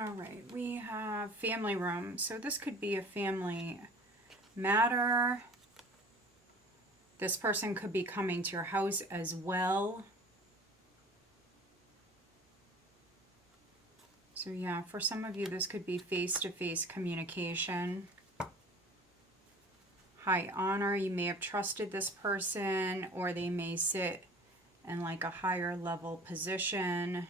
All right, we have family room. So this could be a family matter. This person could be coming to your house as well. So yeah, for some of you, this could be face-to-face communication. High honor, you may have trusted this person, or they may sit in like a higher level position.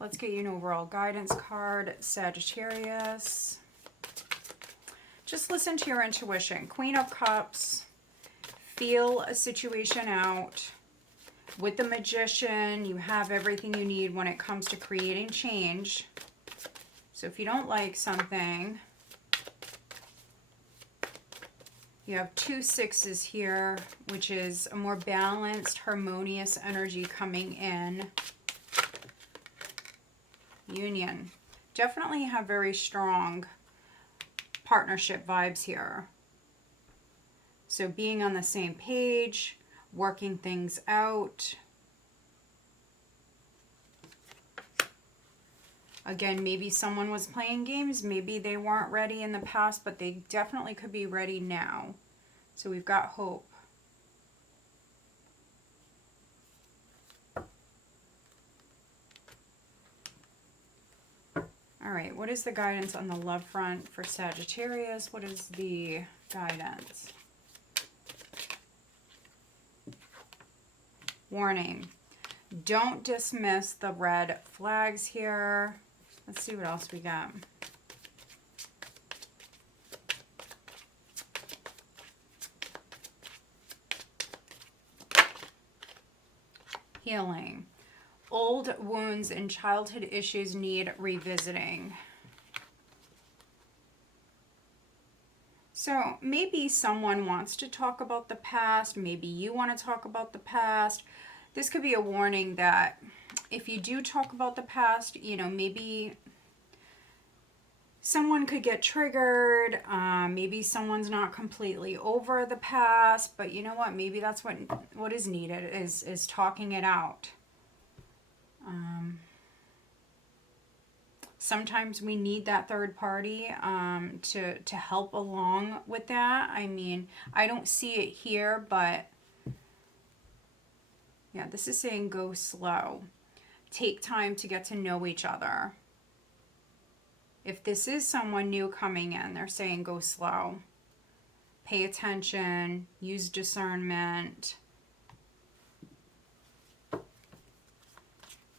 Let's get you an overall guidance card, Sagittarius. Just listen to your intuition. Queen of Cups, feel a situation out. With the Magician, you have everything you need when it comes to creating change. So if you don't like something, you have 2 6s here, which is a more balanced, harmonious energy coming in. Union. Definitely have very strong partnership vibes here. So being on the same page, working things out. Again, maybe someone was playing games. Maybe they weren't ready in the past, but they definitely could be ready now. So we've got hope. All right, what is the guidance on the love front for Sagittarius? What is the guidance? Warning. Don't dismiss the red flags here. Let's see what else we got. Healing. Old wounds and childhood issues need revisiting. So maybe someone wants to talk about the past. Maybe you want to talk about the past. This could be a warning that if you do talk about the past, you know, maybe someone could get triggered. Maybe someone's not completely over the past, but you know what? Maybe that's what is needed is talking it out. Sometimes we need that third party to help along with that. I mean, I don't see it here, but yeah, this is saying go slow. Take time to get to know each other. If this is someone new coming in, they're saying go slow. Pay attention, use discernment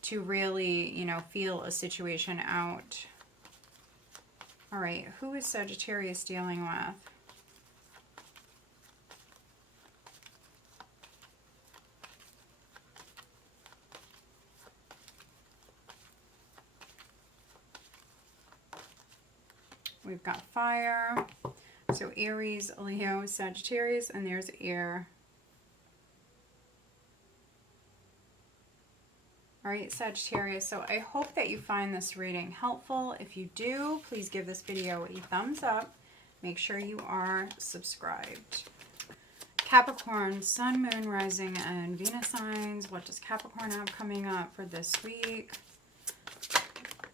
to really, you know, feel a situation out. All right, who is Sagittarius dealing with? We've got fire. So Aries, Leo, Sagittarius, and there's air. All right, Sagittarius, so I hope that you find this reading helpful. If you do, please give this video a thumbs up. Make sure you are subscribed. Capricorn, Sun, Moon, Rising, and Venus signs. What does Capricorn have coming up for this week?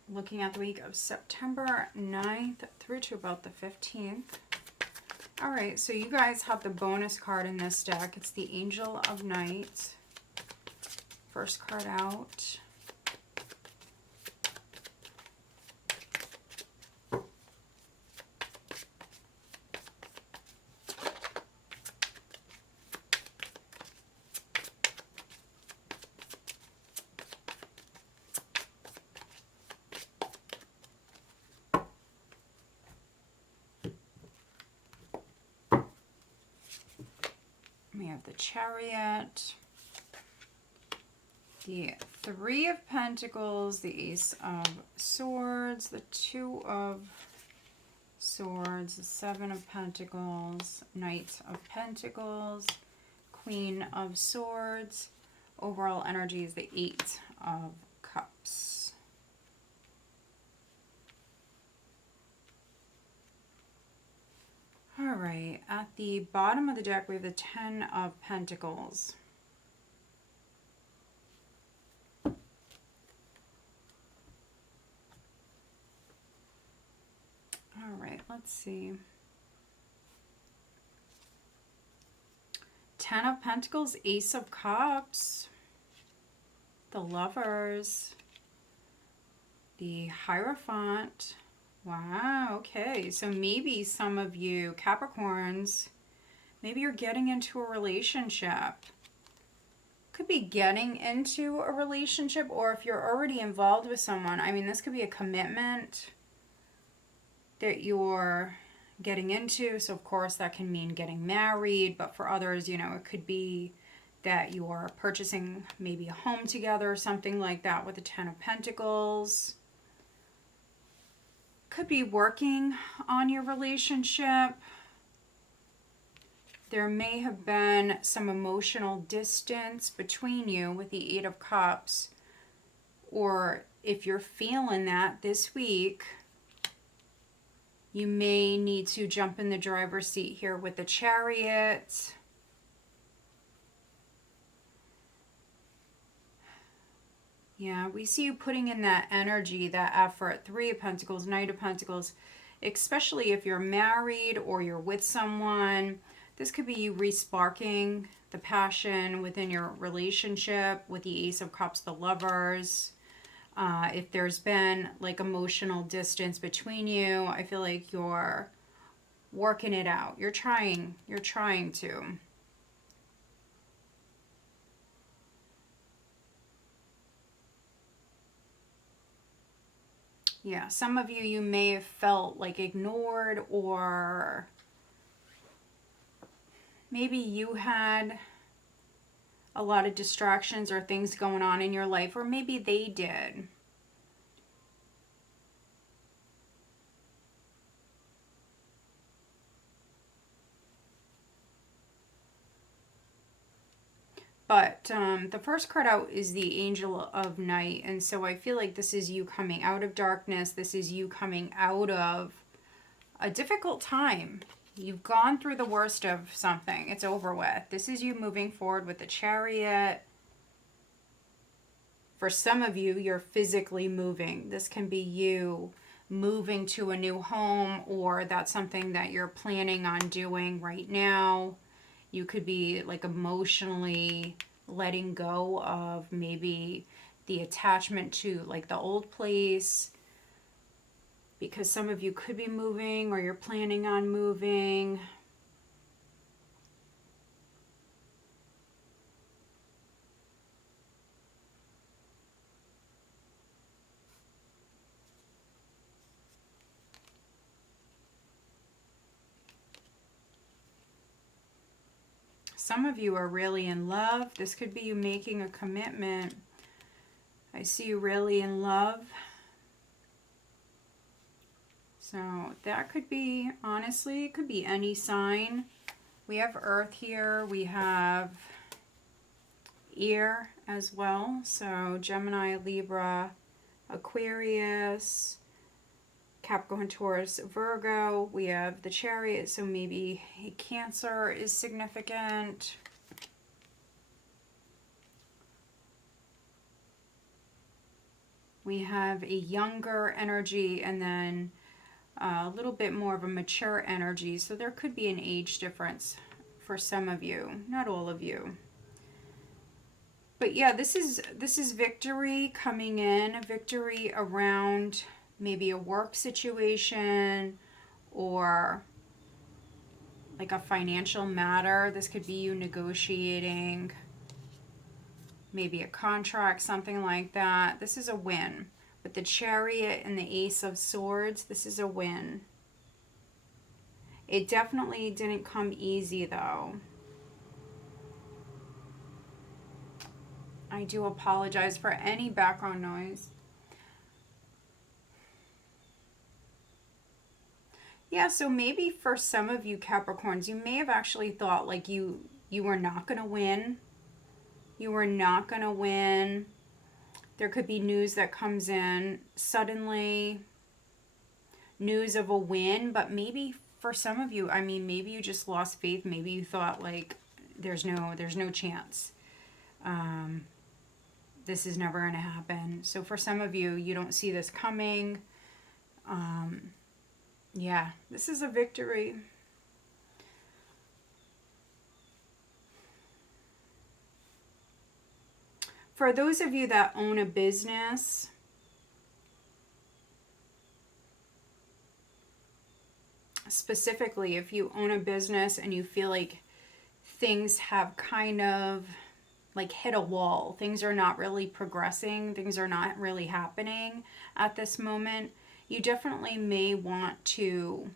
Looking at the week of September 9th through to about the 15th. All right, so you guys have the bonus card in this deck. It's the Angel of Night. First card out. We have the Chariot, the Three of Pentacles, the Ace of Swords, the Two of Swords, the Seven of Pentacles, Knight of Pentacles, Queen of Swords. Overall energy is the Eight of Cups. All right, at the bottom of the deck, we have the Ten of Pentacles. All right, let's see. Ten of Pentacles, Ace of Cups, the Lovers, the Hierophant. Wow, okay, so maybe some of you Capricorns, maybe you're getting into a relationship. Could be getting into a relationship, or if you're already involved with someone, I mean, this could be a commitment that you're getting into. So of course that can mean getting married, but for others, you know, it could be that you're purchasing maybe a home together or something like that with the Ten of Pentacles. Could be working on your relationship. There may have been some emotional distance between you with the Eight of Cups. Or if you're feeling that this week, you may need to jump in the driver's seat here with the Chariot. Yeah, we see you putting in that energy, that effort. Three of Pentacles, Knight of Pentacles, especially if you're married or you're with someone. This could be you re-sparking the passion within your relationship with the Ace of Cups, the Lovers. If there's been like emotional distance between you, I feel like you're working it out. You're trying to. Yeah, some of you may have felt like ignored, or maybe you had a lot of distractions or things going on in your life, or maybe they did. But the first card out is the Angel of Night. And so I feel like this is you coming out of darkness. This is you coming out of a difficult time. You've gone through the worst of something. It's over with. This is you moving forward with the Chariot. For some of you, you're physically moving. This can be you moving to a new home, or that's something that you're planning on doing right now. You could be like emotionally letting go of maybe the attachment to like the old place, because some of you could be moving or you're planning on moving. Some of you are really in love. This could be you making a commitment. I see you really in love. So that could be, honestly, it could be any sign. We have Earth here. We have Air as well. So Gemini, Libra, Aquarius, Capricorn, Taurus, Virgo. We have the Chariot, so maybe Cancer is significant. We have a younger energy, and then a little bit more of a mature energy. So there could be an age difference for some of you, not all of you. But yeah, this is victory coming in, victory around maybe a work situation or like a financial matter. This could be you negotiating maybe a contract, something like that. This is a win. With the Chariot and the Ace of Swords, this is a win. It definitely didn't come easy though. I do apologize for any background noise. Yeah, so maybe for some of you Capricorns, you may have actually thought like you were not going to win. You were not going to win. There could be news that comes in suddenly, news of a win, but maybe for some of you, I mean, maybe you just lost faith. Maybe you thought like there's no chance. This is never going to happen. So for some of you, you don't see this coming. Yeah, this is a victory. For those of you that own a business, specifically if you own a business and you feel like things have kind of like hit a wall, things are not really progressing, things are not really happening at this moment, you definitely may want to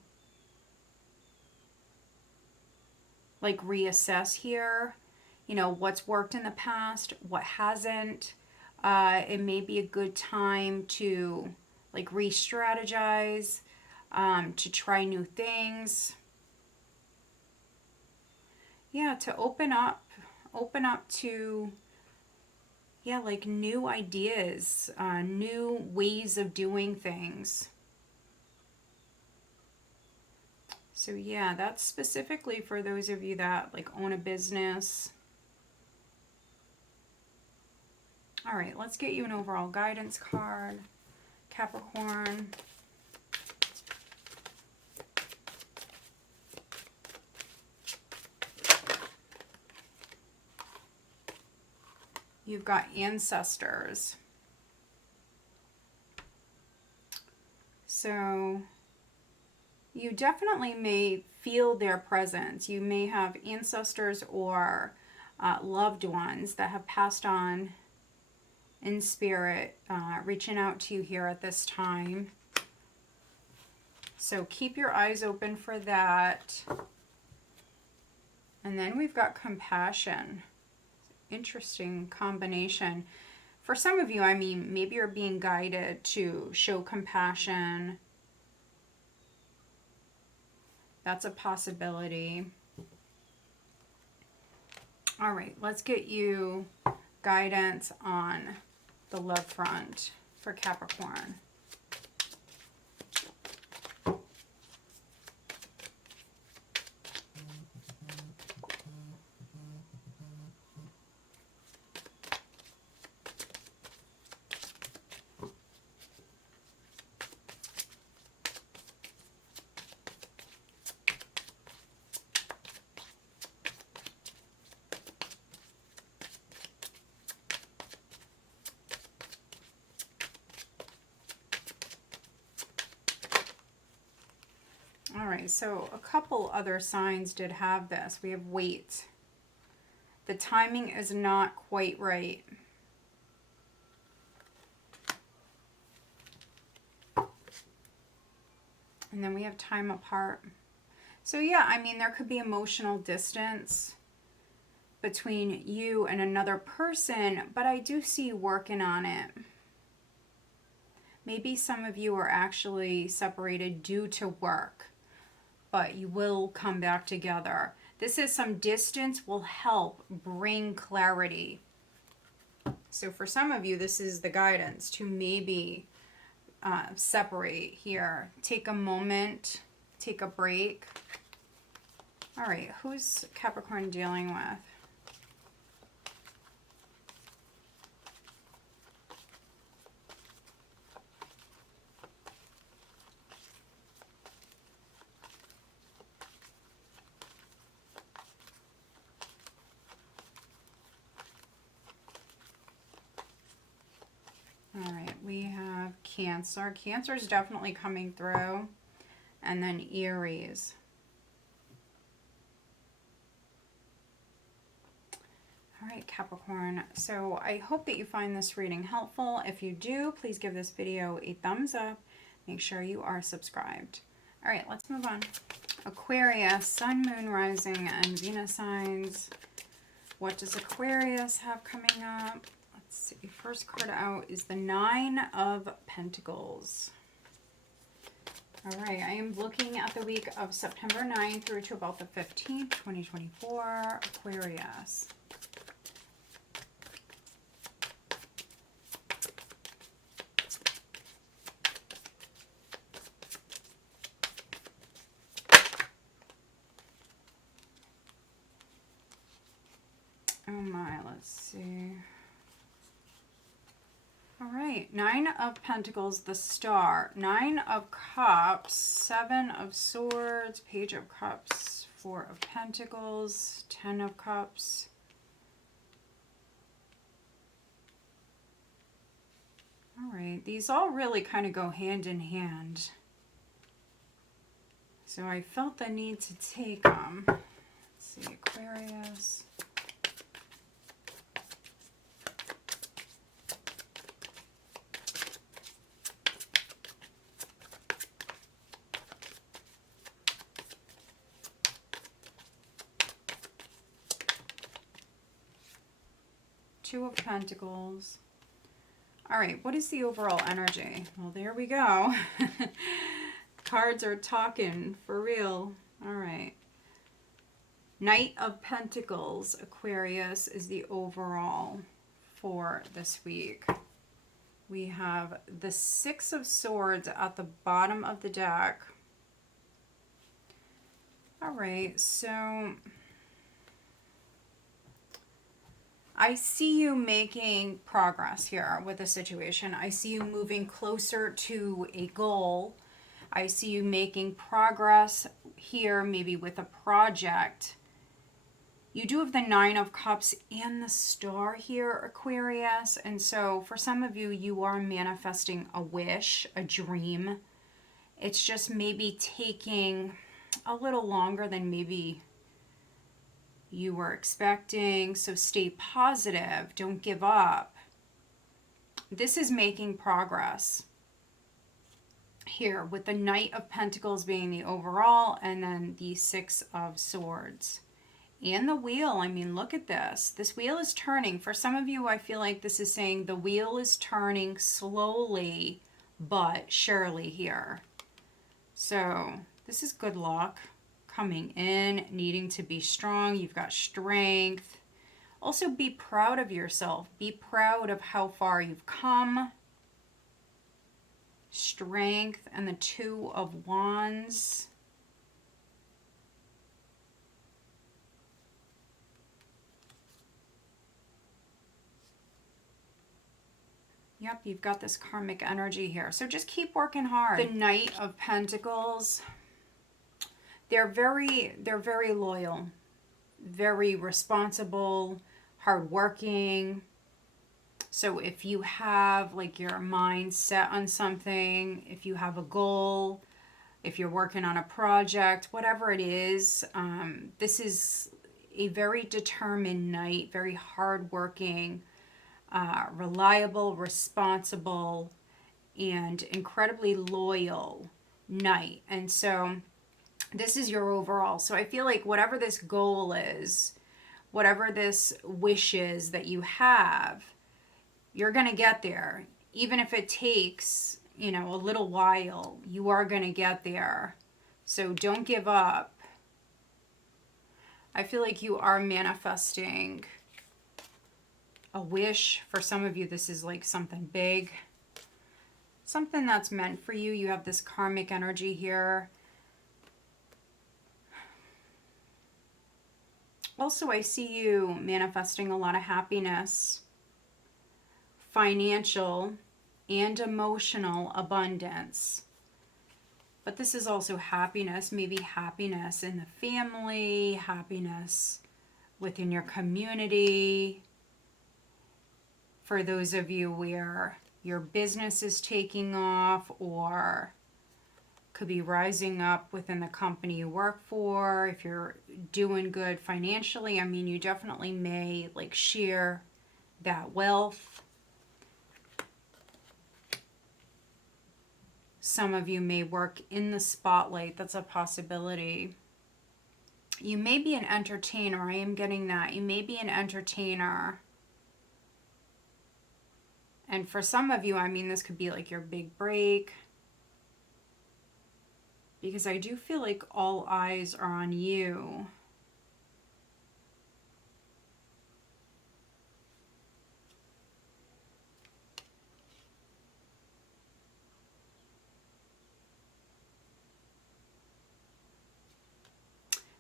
like reassess here, you know, what's worked in the past, what hasn't. It may be a good time to like re-strategize, to try new things. Yeah, to open up to, yeah, like new ideas, new ways of doing things. So yeah, that's specifically for those of you that like own a business. All right, let's get you an overall guidance card, Capricorn. You've got ancestors. So you definitely may feel their presence. You may have ancestors or loved ones that have passed on in spirit, reaching out to you here at this time. So keep your eyes open for that. And then we've got compassion. Interesting combination. For some of you, I mean, maybe you're being guided to show compassion. That's a possibility. All right, let's get you guidance on the love front for Capricorn. All right, so a couple other signs did have this. We have weight. The timing is not quite right. And then we have time apart. So yeah, I mean, there could be emotional distance between you and another person, but I do see you working on it. Maybe some of you are actually separated due to work, but you will come back together. This is some distance will help bring clarity. So for some of you, this is the guidance to maybe separate here. Take a moment, take a break. All right, who's Capricorn dealing with? All right, we have Cancer. Cancer is definitely coming through. And then Aries. All right, Capricorn. So I hope that you find this reading helpful. If you do, please give this video a thumbs up. Make sure you are subscribed. All right, let's move on. Aquarius, Sun, Moon, Rising, and Venus signs. What does Aquarius have coming up? Let's see. First card out is the Nine of Pentacles. All right, I am looking at the week of September 9th through to about the 15th, 2024, Aquarius. Oh my, let's see. All right, Nine of Pentacles, the Star, Nine of Cups, Seven of Swords, Page of Cups, Four of Pentacles, Ten of Cups. All right, these all really kind of go hand in hand. So I felt the need to take them. Let's see, Aquarius. Two of Pentacles. All right, what is the overall energy? Well, there we go. Cards are talking for real. All right. Knight of Pentacles, Aquarius, is the overall for this week. We have the Six of Swords at the bottom of the deck. All right, so I see you making progress here with the situation. I see you moving closer to a goal. I see you making progress here, maybe with a project. You do have the Nine of Cups and the Star here, Aquarius. And so for some of you, you are manifesting a wish, a dream. It's just maybe taking a little longer than maybe you were expecting. So stay positive. Don't give up. This is making progress here with the Knight of Pentacles being the overall and then the Six of Swords. And the wheel, I mean, look at this. This wheel is turning. For some of you, I feel like this is saying the wheel is turning slowly but surely here. So this is good luck coming in, needing to be strong. You've got strength. Also be proud of yourself. Be proud of how far you've come. Strength and the Two of Wands. Yep, you've got this karmic energy here. So just keep working hard. The Knight of Pentacles. They're very loyal, very responsible, hardworking. So if you have like your mind set on something, if you have a goal, if you're working on a project, whatever it is, this is a very determined knight, very hardworking, reliable, responsible, and incredibly loyal knight. And so this is your overall. So I feel like whatever this goal is, whatever this wish is that you have, you're going to get there. Even if it takes, you know, a little while, you are going to get there. So don't give up. I feel like you are manifesting a wish. For some of you, this is like something big, something that's meant for you. You have this karmic energy here. Also, I see you manifesting a lot of happiness, financial and emotional abundance. But this is also happiness, maybe happiness in the family, happiness within your community. For those of you where your business is taking off or could be rising up within the company you work for, if you're doing good financially, I mean, you definitely may like share that wealth. Some of you may work in the spotlight. That's a possibility. You may be an entertainer. I am getting that. You may be an entertainer. And for some of you, I mean, this could be like your big break. Because I do feel like all eyes are on you.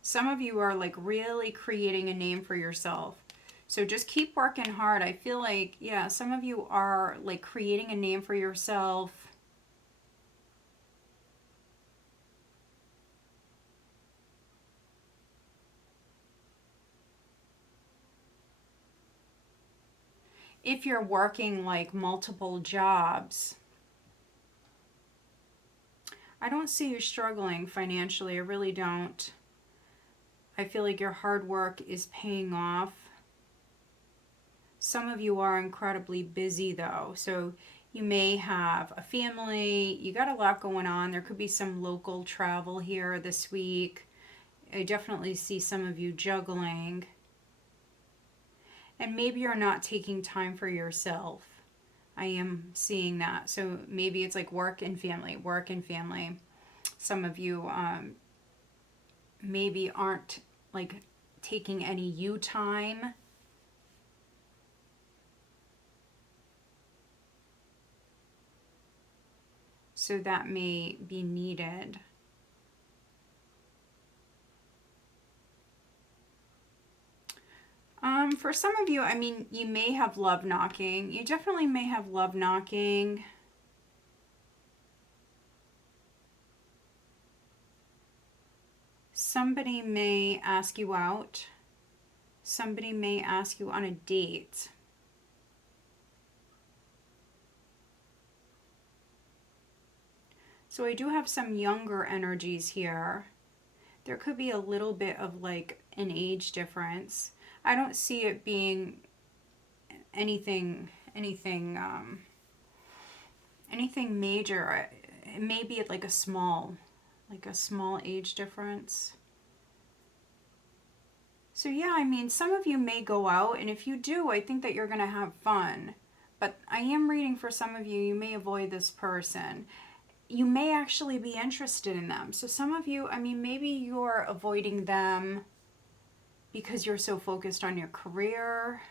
Some of you are like really creating a name for yourself. So just keep working hard. I feel like, yeah, some of you are like creating a name for yourself. If you're working like multiple jobs, I don't see you struggling financially. I really don't. I feel like your hard work is paying off. Some of you are incredibly busy though. So you may have a family. You got a lot going on. There could be some local travel here this week. I definitely see some of you juggling. And maybe you're not taking time for yourself. I am seeing that. So maybe it's like work and family, work and family. Some of you maybe aren't like taking any you time. So that may be needed. For some of you, I mean, you may have love knocking. You definitely may have love knocking. Somebody may ask you out. Somebody may ask you on a date. So I do have some younger energies here. There could be a little bit of like an age difference. I don't see it being anything major. It may be like a small age difference. So yeah, I mean, some of you may go out, and if you do, I think that you're going to have fun. But I am reading for some of you, you may avoid this person. You may actually be interested in them. So some of you, I mean, maybe you're avoiding them because you're so focused on your career.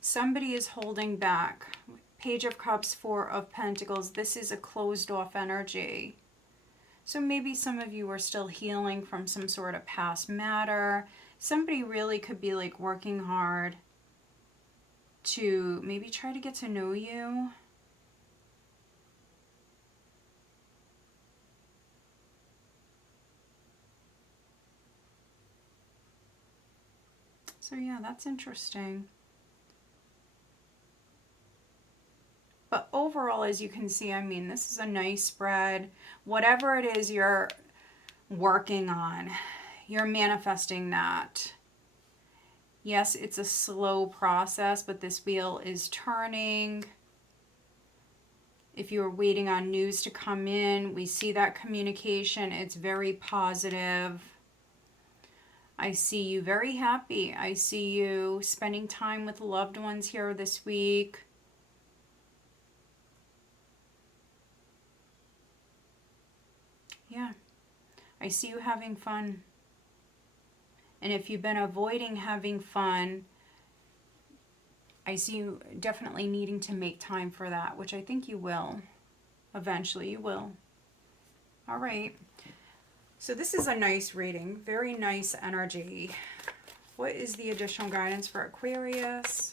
Somebody is holding back. Page of Cups, Four of Pentacles. This is a closed off energy. So maybe some of you are still healing from some sort of past matter. Somebody really could be like working hard to maybe try to get to know you. So yeah, that's interesting. But overall, as you can see, I mean, this is a nice spread. Whatever it is you're working on, you're manifesting that. Yes, it's a slow process, but this wheel is turning. If you're waiting on news to come in, we see that communication. It's very positive. I see you very happy. I see you spending time with loved ones here this week. Yeah, I see you having fun. And if you've been avoiding having fun, I see you definitely needing to make time for that, which I think you will. Eventually you will. All right. So this is a nice reading. Very nice energy. What is the additional guidance for Aquarius?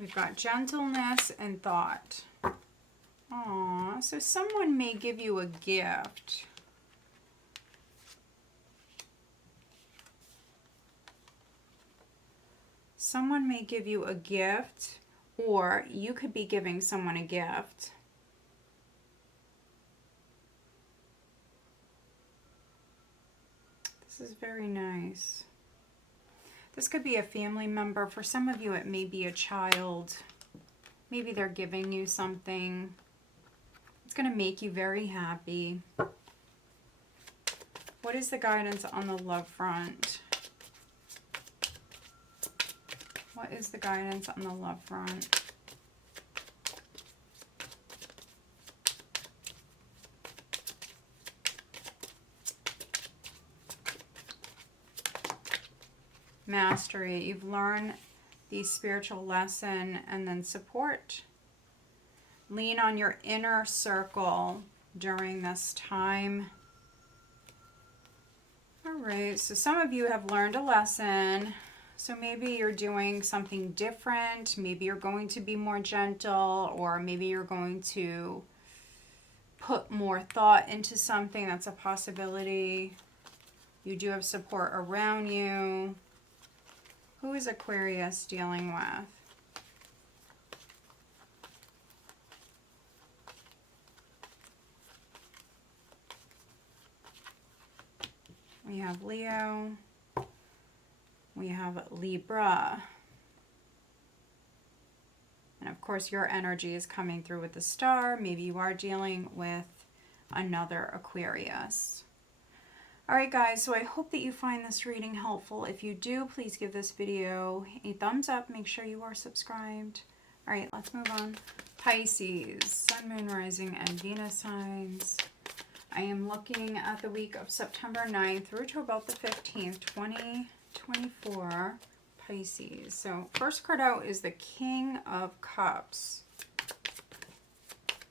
We've got gentleness and thought. Aww, so someone may give you a gift. Someone may give you a gift, or you could be giving someone a gift. This is very nice. This could be a family member. For some of you, it may be a child. Maybe they're giving you something. It's going to make you very happy. What is the guidance on the love front? What is the guidance on the love front? Mastery. You've learned the spiritual lesson, and then support. Lean on your inner circle during this time. All right, so some of you have learned a lesson. So maybe you're doing something different. Maybe you're going to be more gentle, or maybe you're going to put more thought into something. That's a possibility. You do have support around you. Who is Aquarius dealing with? We have Leo. We have Libra. And of course, your energy is coming through with the star. Maybe you are dealing with another Aquarius. All right, guys, so I hope that you find this reading helpful. If you do, please give this video a thumbs up. Make sure you are subscribed. All right, let's move on. Pisces, Sun, Moon, Rising, and Venus signs. I am looking at the week of September 9th through to about the 15th, 20 24 Pisces. So first card out is the King of Cups.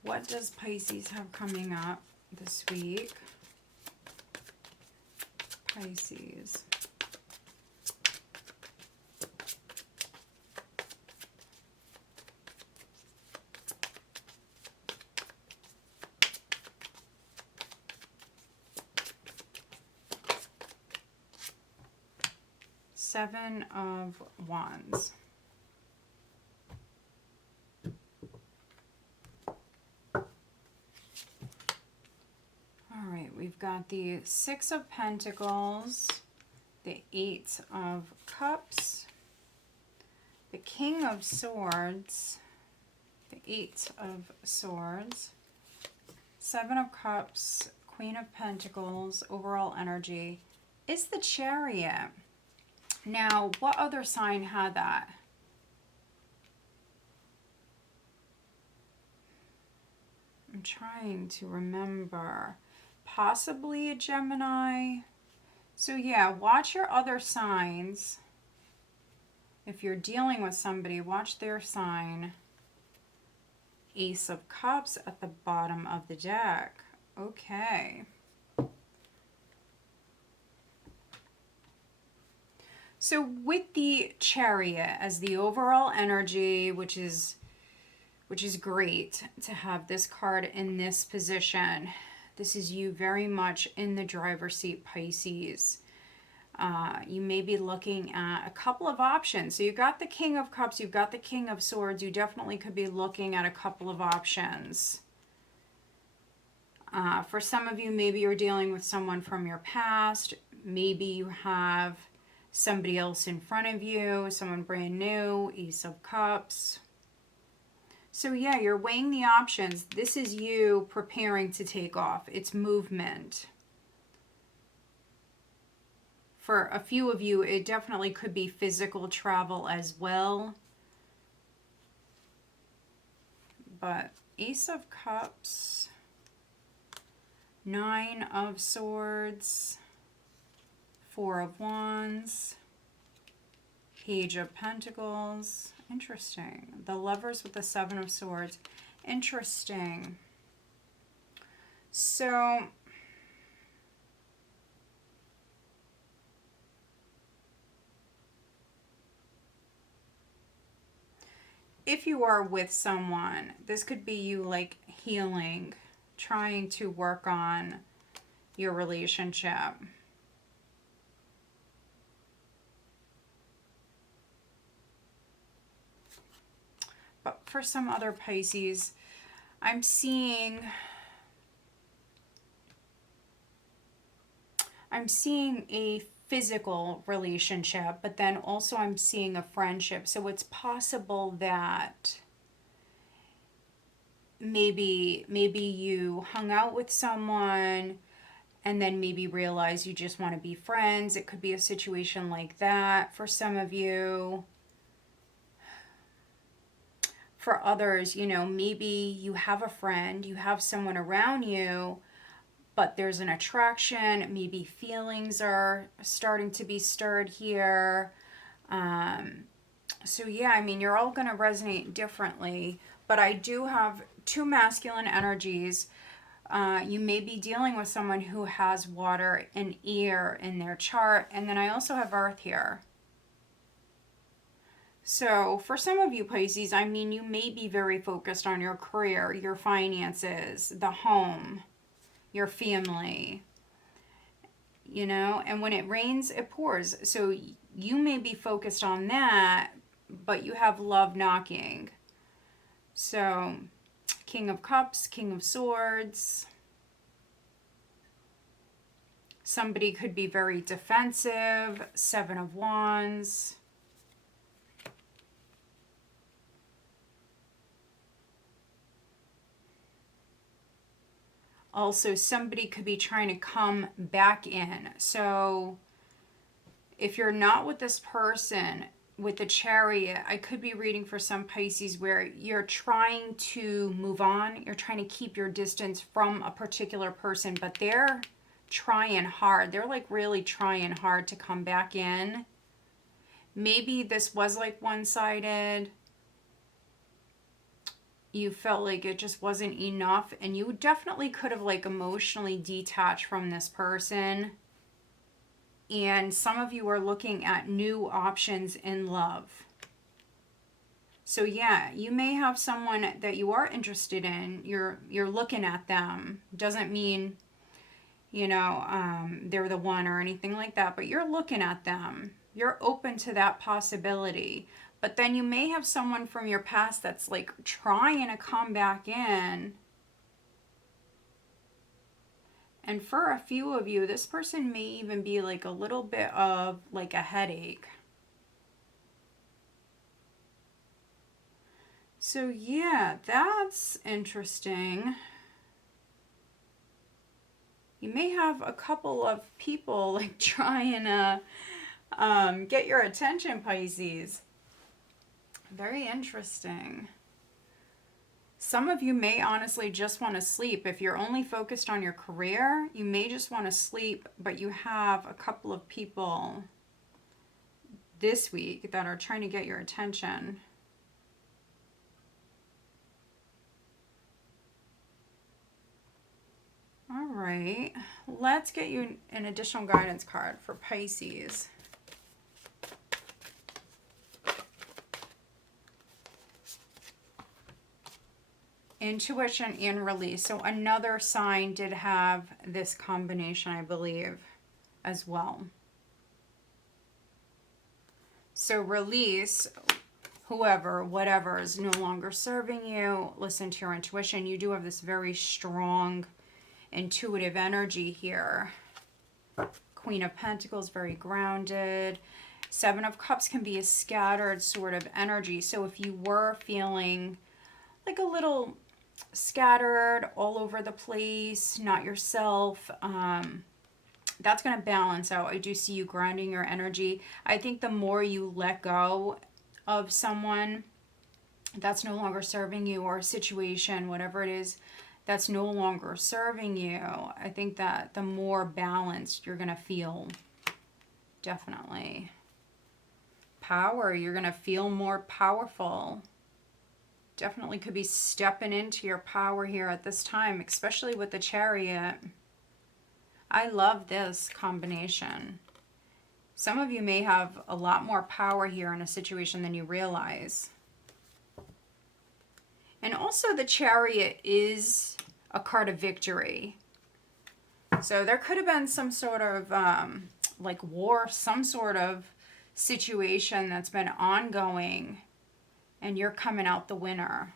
What does Pisces have coming up this week? Pisces. Seven of Wands. All right, we've got the Six of Pentacles, the Eight of Cups, the King of Swords, the Eight of Swords, Seven of Cups, Queen of Pentacles. Overall energy is the Chariot. Now, what other sign had that? I'm trying to remember. Possibly a Gemini. So yeah, watch your other signs. If you're dealing with somebody, watch their sign. Ace of Cups at the bottom of the deck. Okay. So with the Chariot as the overall energy, which is great to have this card in this position. This is you very much in the driver's seat, Pisces. You may be looking at a couple of options. So you've got the King of Cups, you've got the King of Swords. You definitely could be looking at a couple of options. For some of you, maybe you're dealing with someone from your past. Maybe you have somebody else in front of you, someone brand new, Ace of Cups. So yeah, you're weighing the options. This is you preparing to take off. It's movement. For a few of you, it definitely could be physical travel as well. But Ace of Cups, Nine of Swords, Four of Wands, Page of Pentacles. Interesting. The Lovers with the Seven of Swords. Interesting. So if you are with someone, this could be you like healing, trying to work on your relationship. But for some other Pisces, I'm seeing a physical relationship, but then also I'm seeing a friendship. So it's possible that maybe you hung out with someone and then maybe realize you just want to be friends. It could be a situation like that for some of you. For others, you know, maybe you have a friend, you have someone around you, but there's an attraction, maybe feelings are starting to be stirred here. So yeah, I mean, you're all going to resonate differently, but I do have two masculine energies. You may be dealing with someone who has water and air in their chart, and then I also have earth here. So for some of you Pisces, I mean, you may be very focused on your career, your finances, the home, your family, you know, and when it rains, it pours. So you may be focused on that, but you have love knocking. So King of Cups, King of Swords. Somebody could be very defensive, Seven of Wands. Also, somebody could be trying to come back in. So if you're not with this person, with the Chariot, I could be reading for some Pisces where you're trying to move on. You're trying to keep your distance from a particular person, but they're trying hard. They're like really trying hard to come back in. Maybe this was like one-sided. You felt like it just wasn't enough, and you definitely could have like emotionally detached from this person. And some of you are looking at new options in love. So yeah, you may have someone that you are interested in. You're looking at them. Doesn't mean, you know, they're the one or anything like that, but you're looking at them. You're open to that possibility. But then you may have someone from your past that's like trying to come back in. And for a few of you, this person may even be like a little bit of like a headache. So yeah, that's interesting. You may have a couple of people like trying to get your attention, Pisces. Very interesting. Some of you may honestly just want to sleep. If you're only focused on your career, you may just want to sleep, but you have a couple of people this week that are trying to get your attention. All right, let's get you an additional guidance card for Pisces. Intuition and release. So another sign did have this combination, I believe, as well. So release, whoever, whatever is no longer serving you. Listen to your intuition. You do have this very strong intuitive energy here. Queen of Pentacles, very grounded. Seven of Cups can be a scattered sort of energy. So if you were feeling like a little scattered, all over the place, not yourself, that's going to balance out. I do see you grounding your energy. I think the more you let go of someone that's no longer serving you, or a situation, whatever it is, that's no longer serving you, I think that the more balanced you're going to feel. Definitely. Power, you're going to feel more powerful. Definitely could be stepping into your power here at this time, especially with the Chariot. I love this combination. Some of you may have a lot more power here in a situation than you realize. And also the Chariot is a card of victory. So there could have been some sort of like war, some sort of situation that's been ongoing, and you're coming out the winner.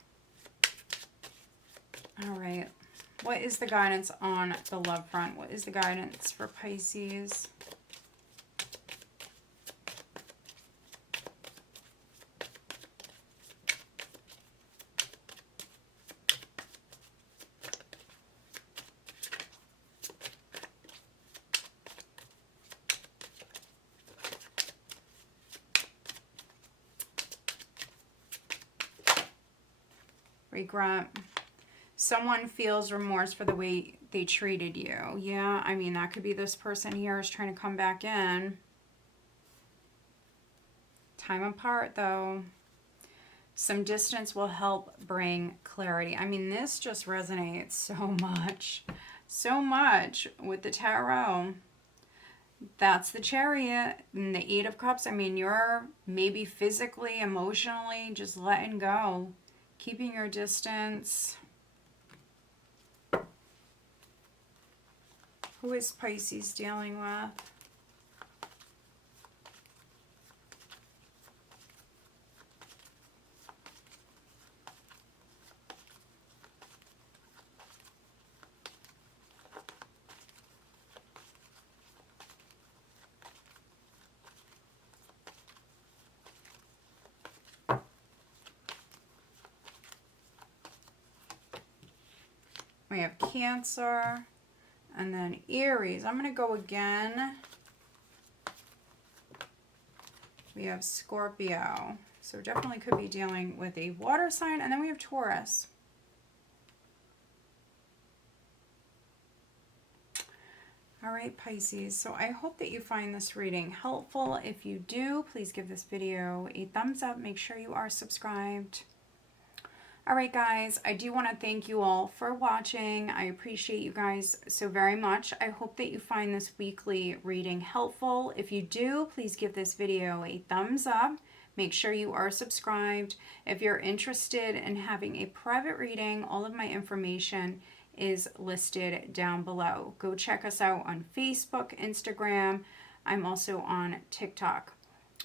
All right. What is the guidance on the love front? What is the guidance for Pisces? Regret. Someone feels remorse for the way they treated you. Yeah, I mean, that could be this person here is trying to come back in. Time apart, though. Some distance will help bring clarity. I mean, this just resonates so much with the Tarot. That's the Chariot and the Eight of Cups. I mean, you're maybe physically, emotionally just letting go, keeping your distance. Who is Pisces dealing with? We have Cancer. And then Aries. I'm going to go again. We have Scorpio. So definitely could be dealing with a water sign. And then we have Taurus. All right, Pisces, so I hope that you find this reading helpful. If you do, please give this video a thumbs up. Make sure you are subscribed. All right, guys, I do want to thank you all for watching. I appreciate you guys so very much. I hope that you find this weekly reading helpful. If you do, please give this video a thumbs up. Make sure you are subscribed. If you're interested in having a private reading, all of my information is listed down below. Go check us out on Facebook, Instagram. I'm also on TikTok.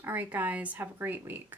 All right, guys, have a great week.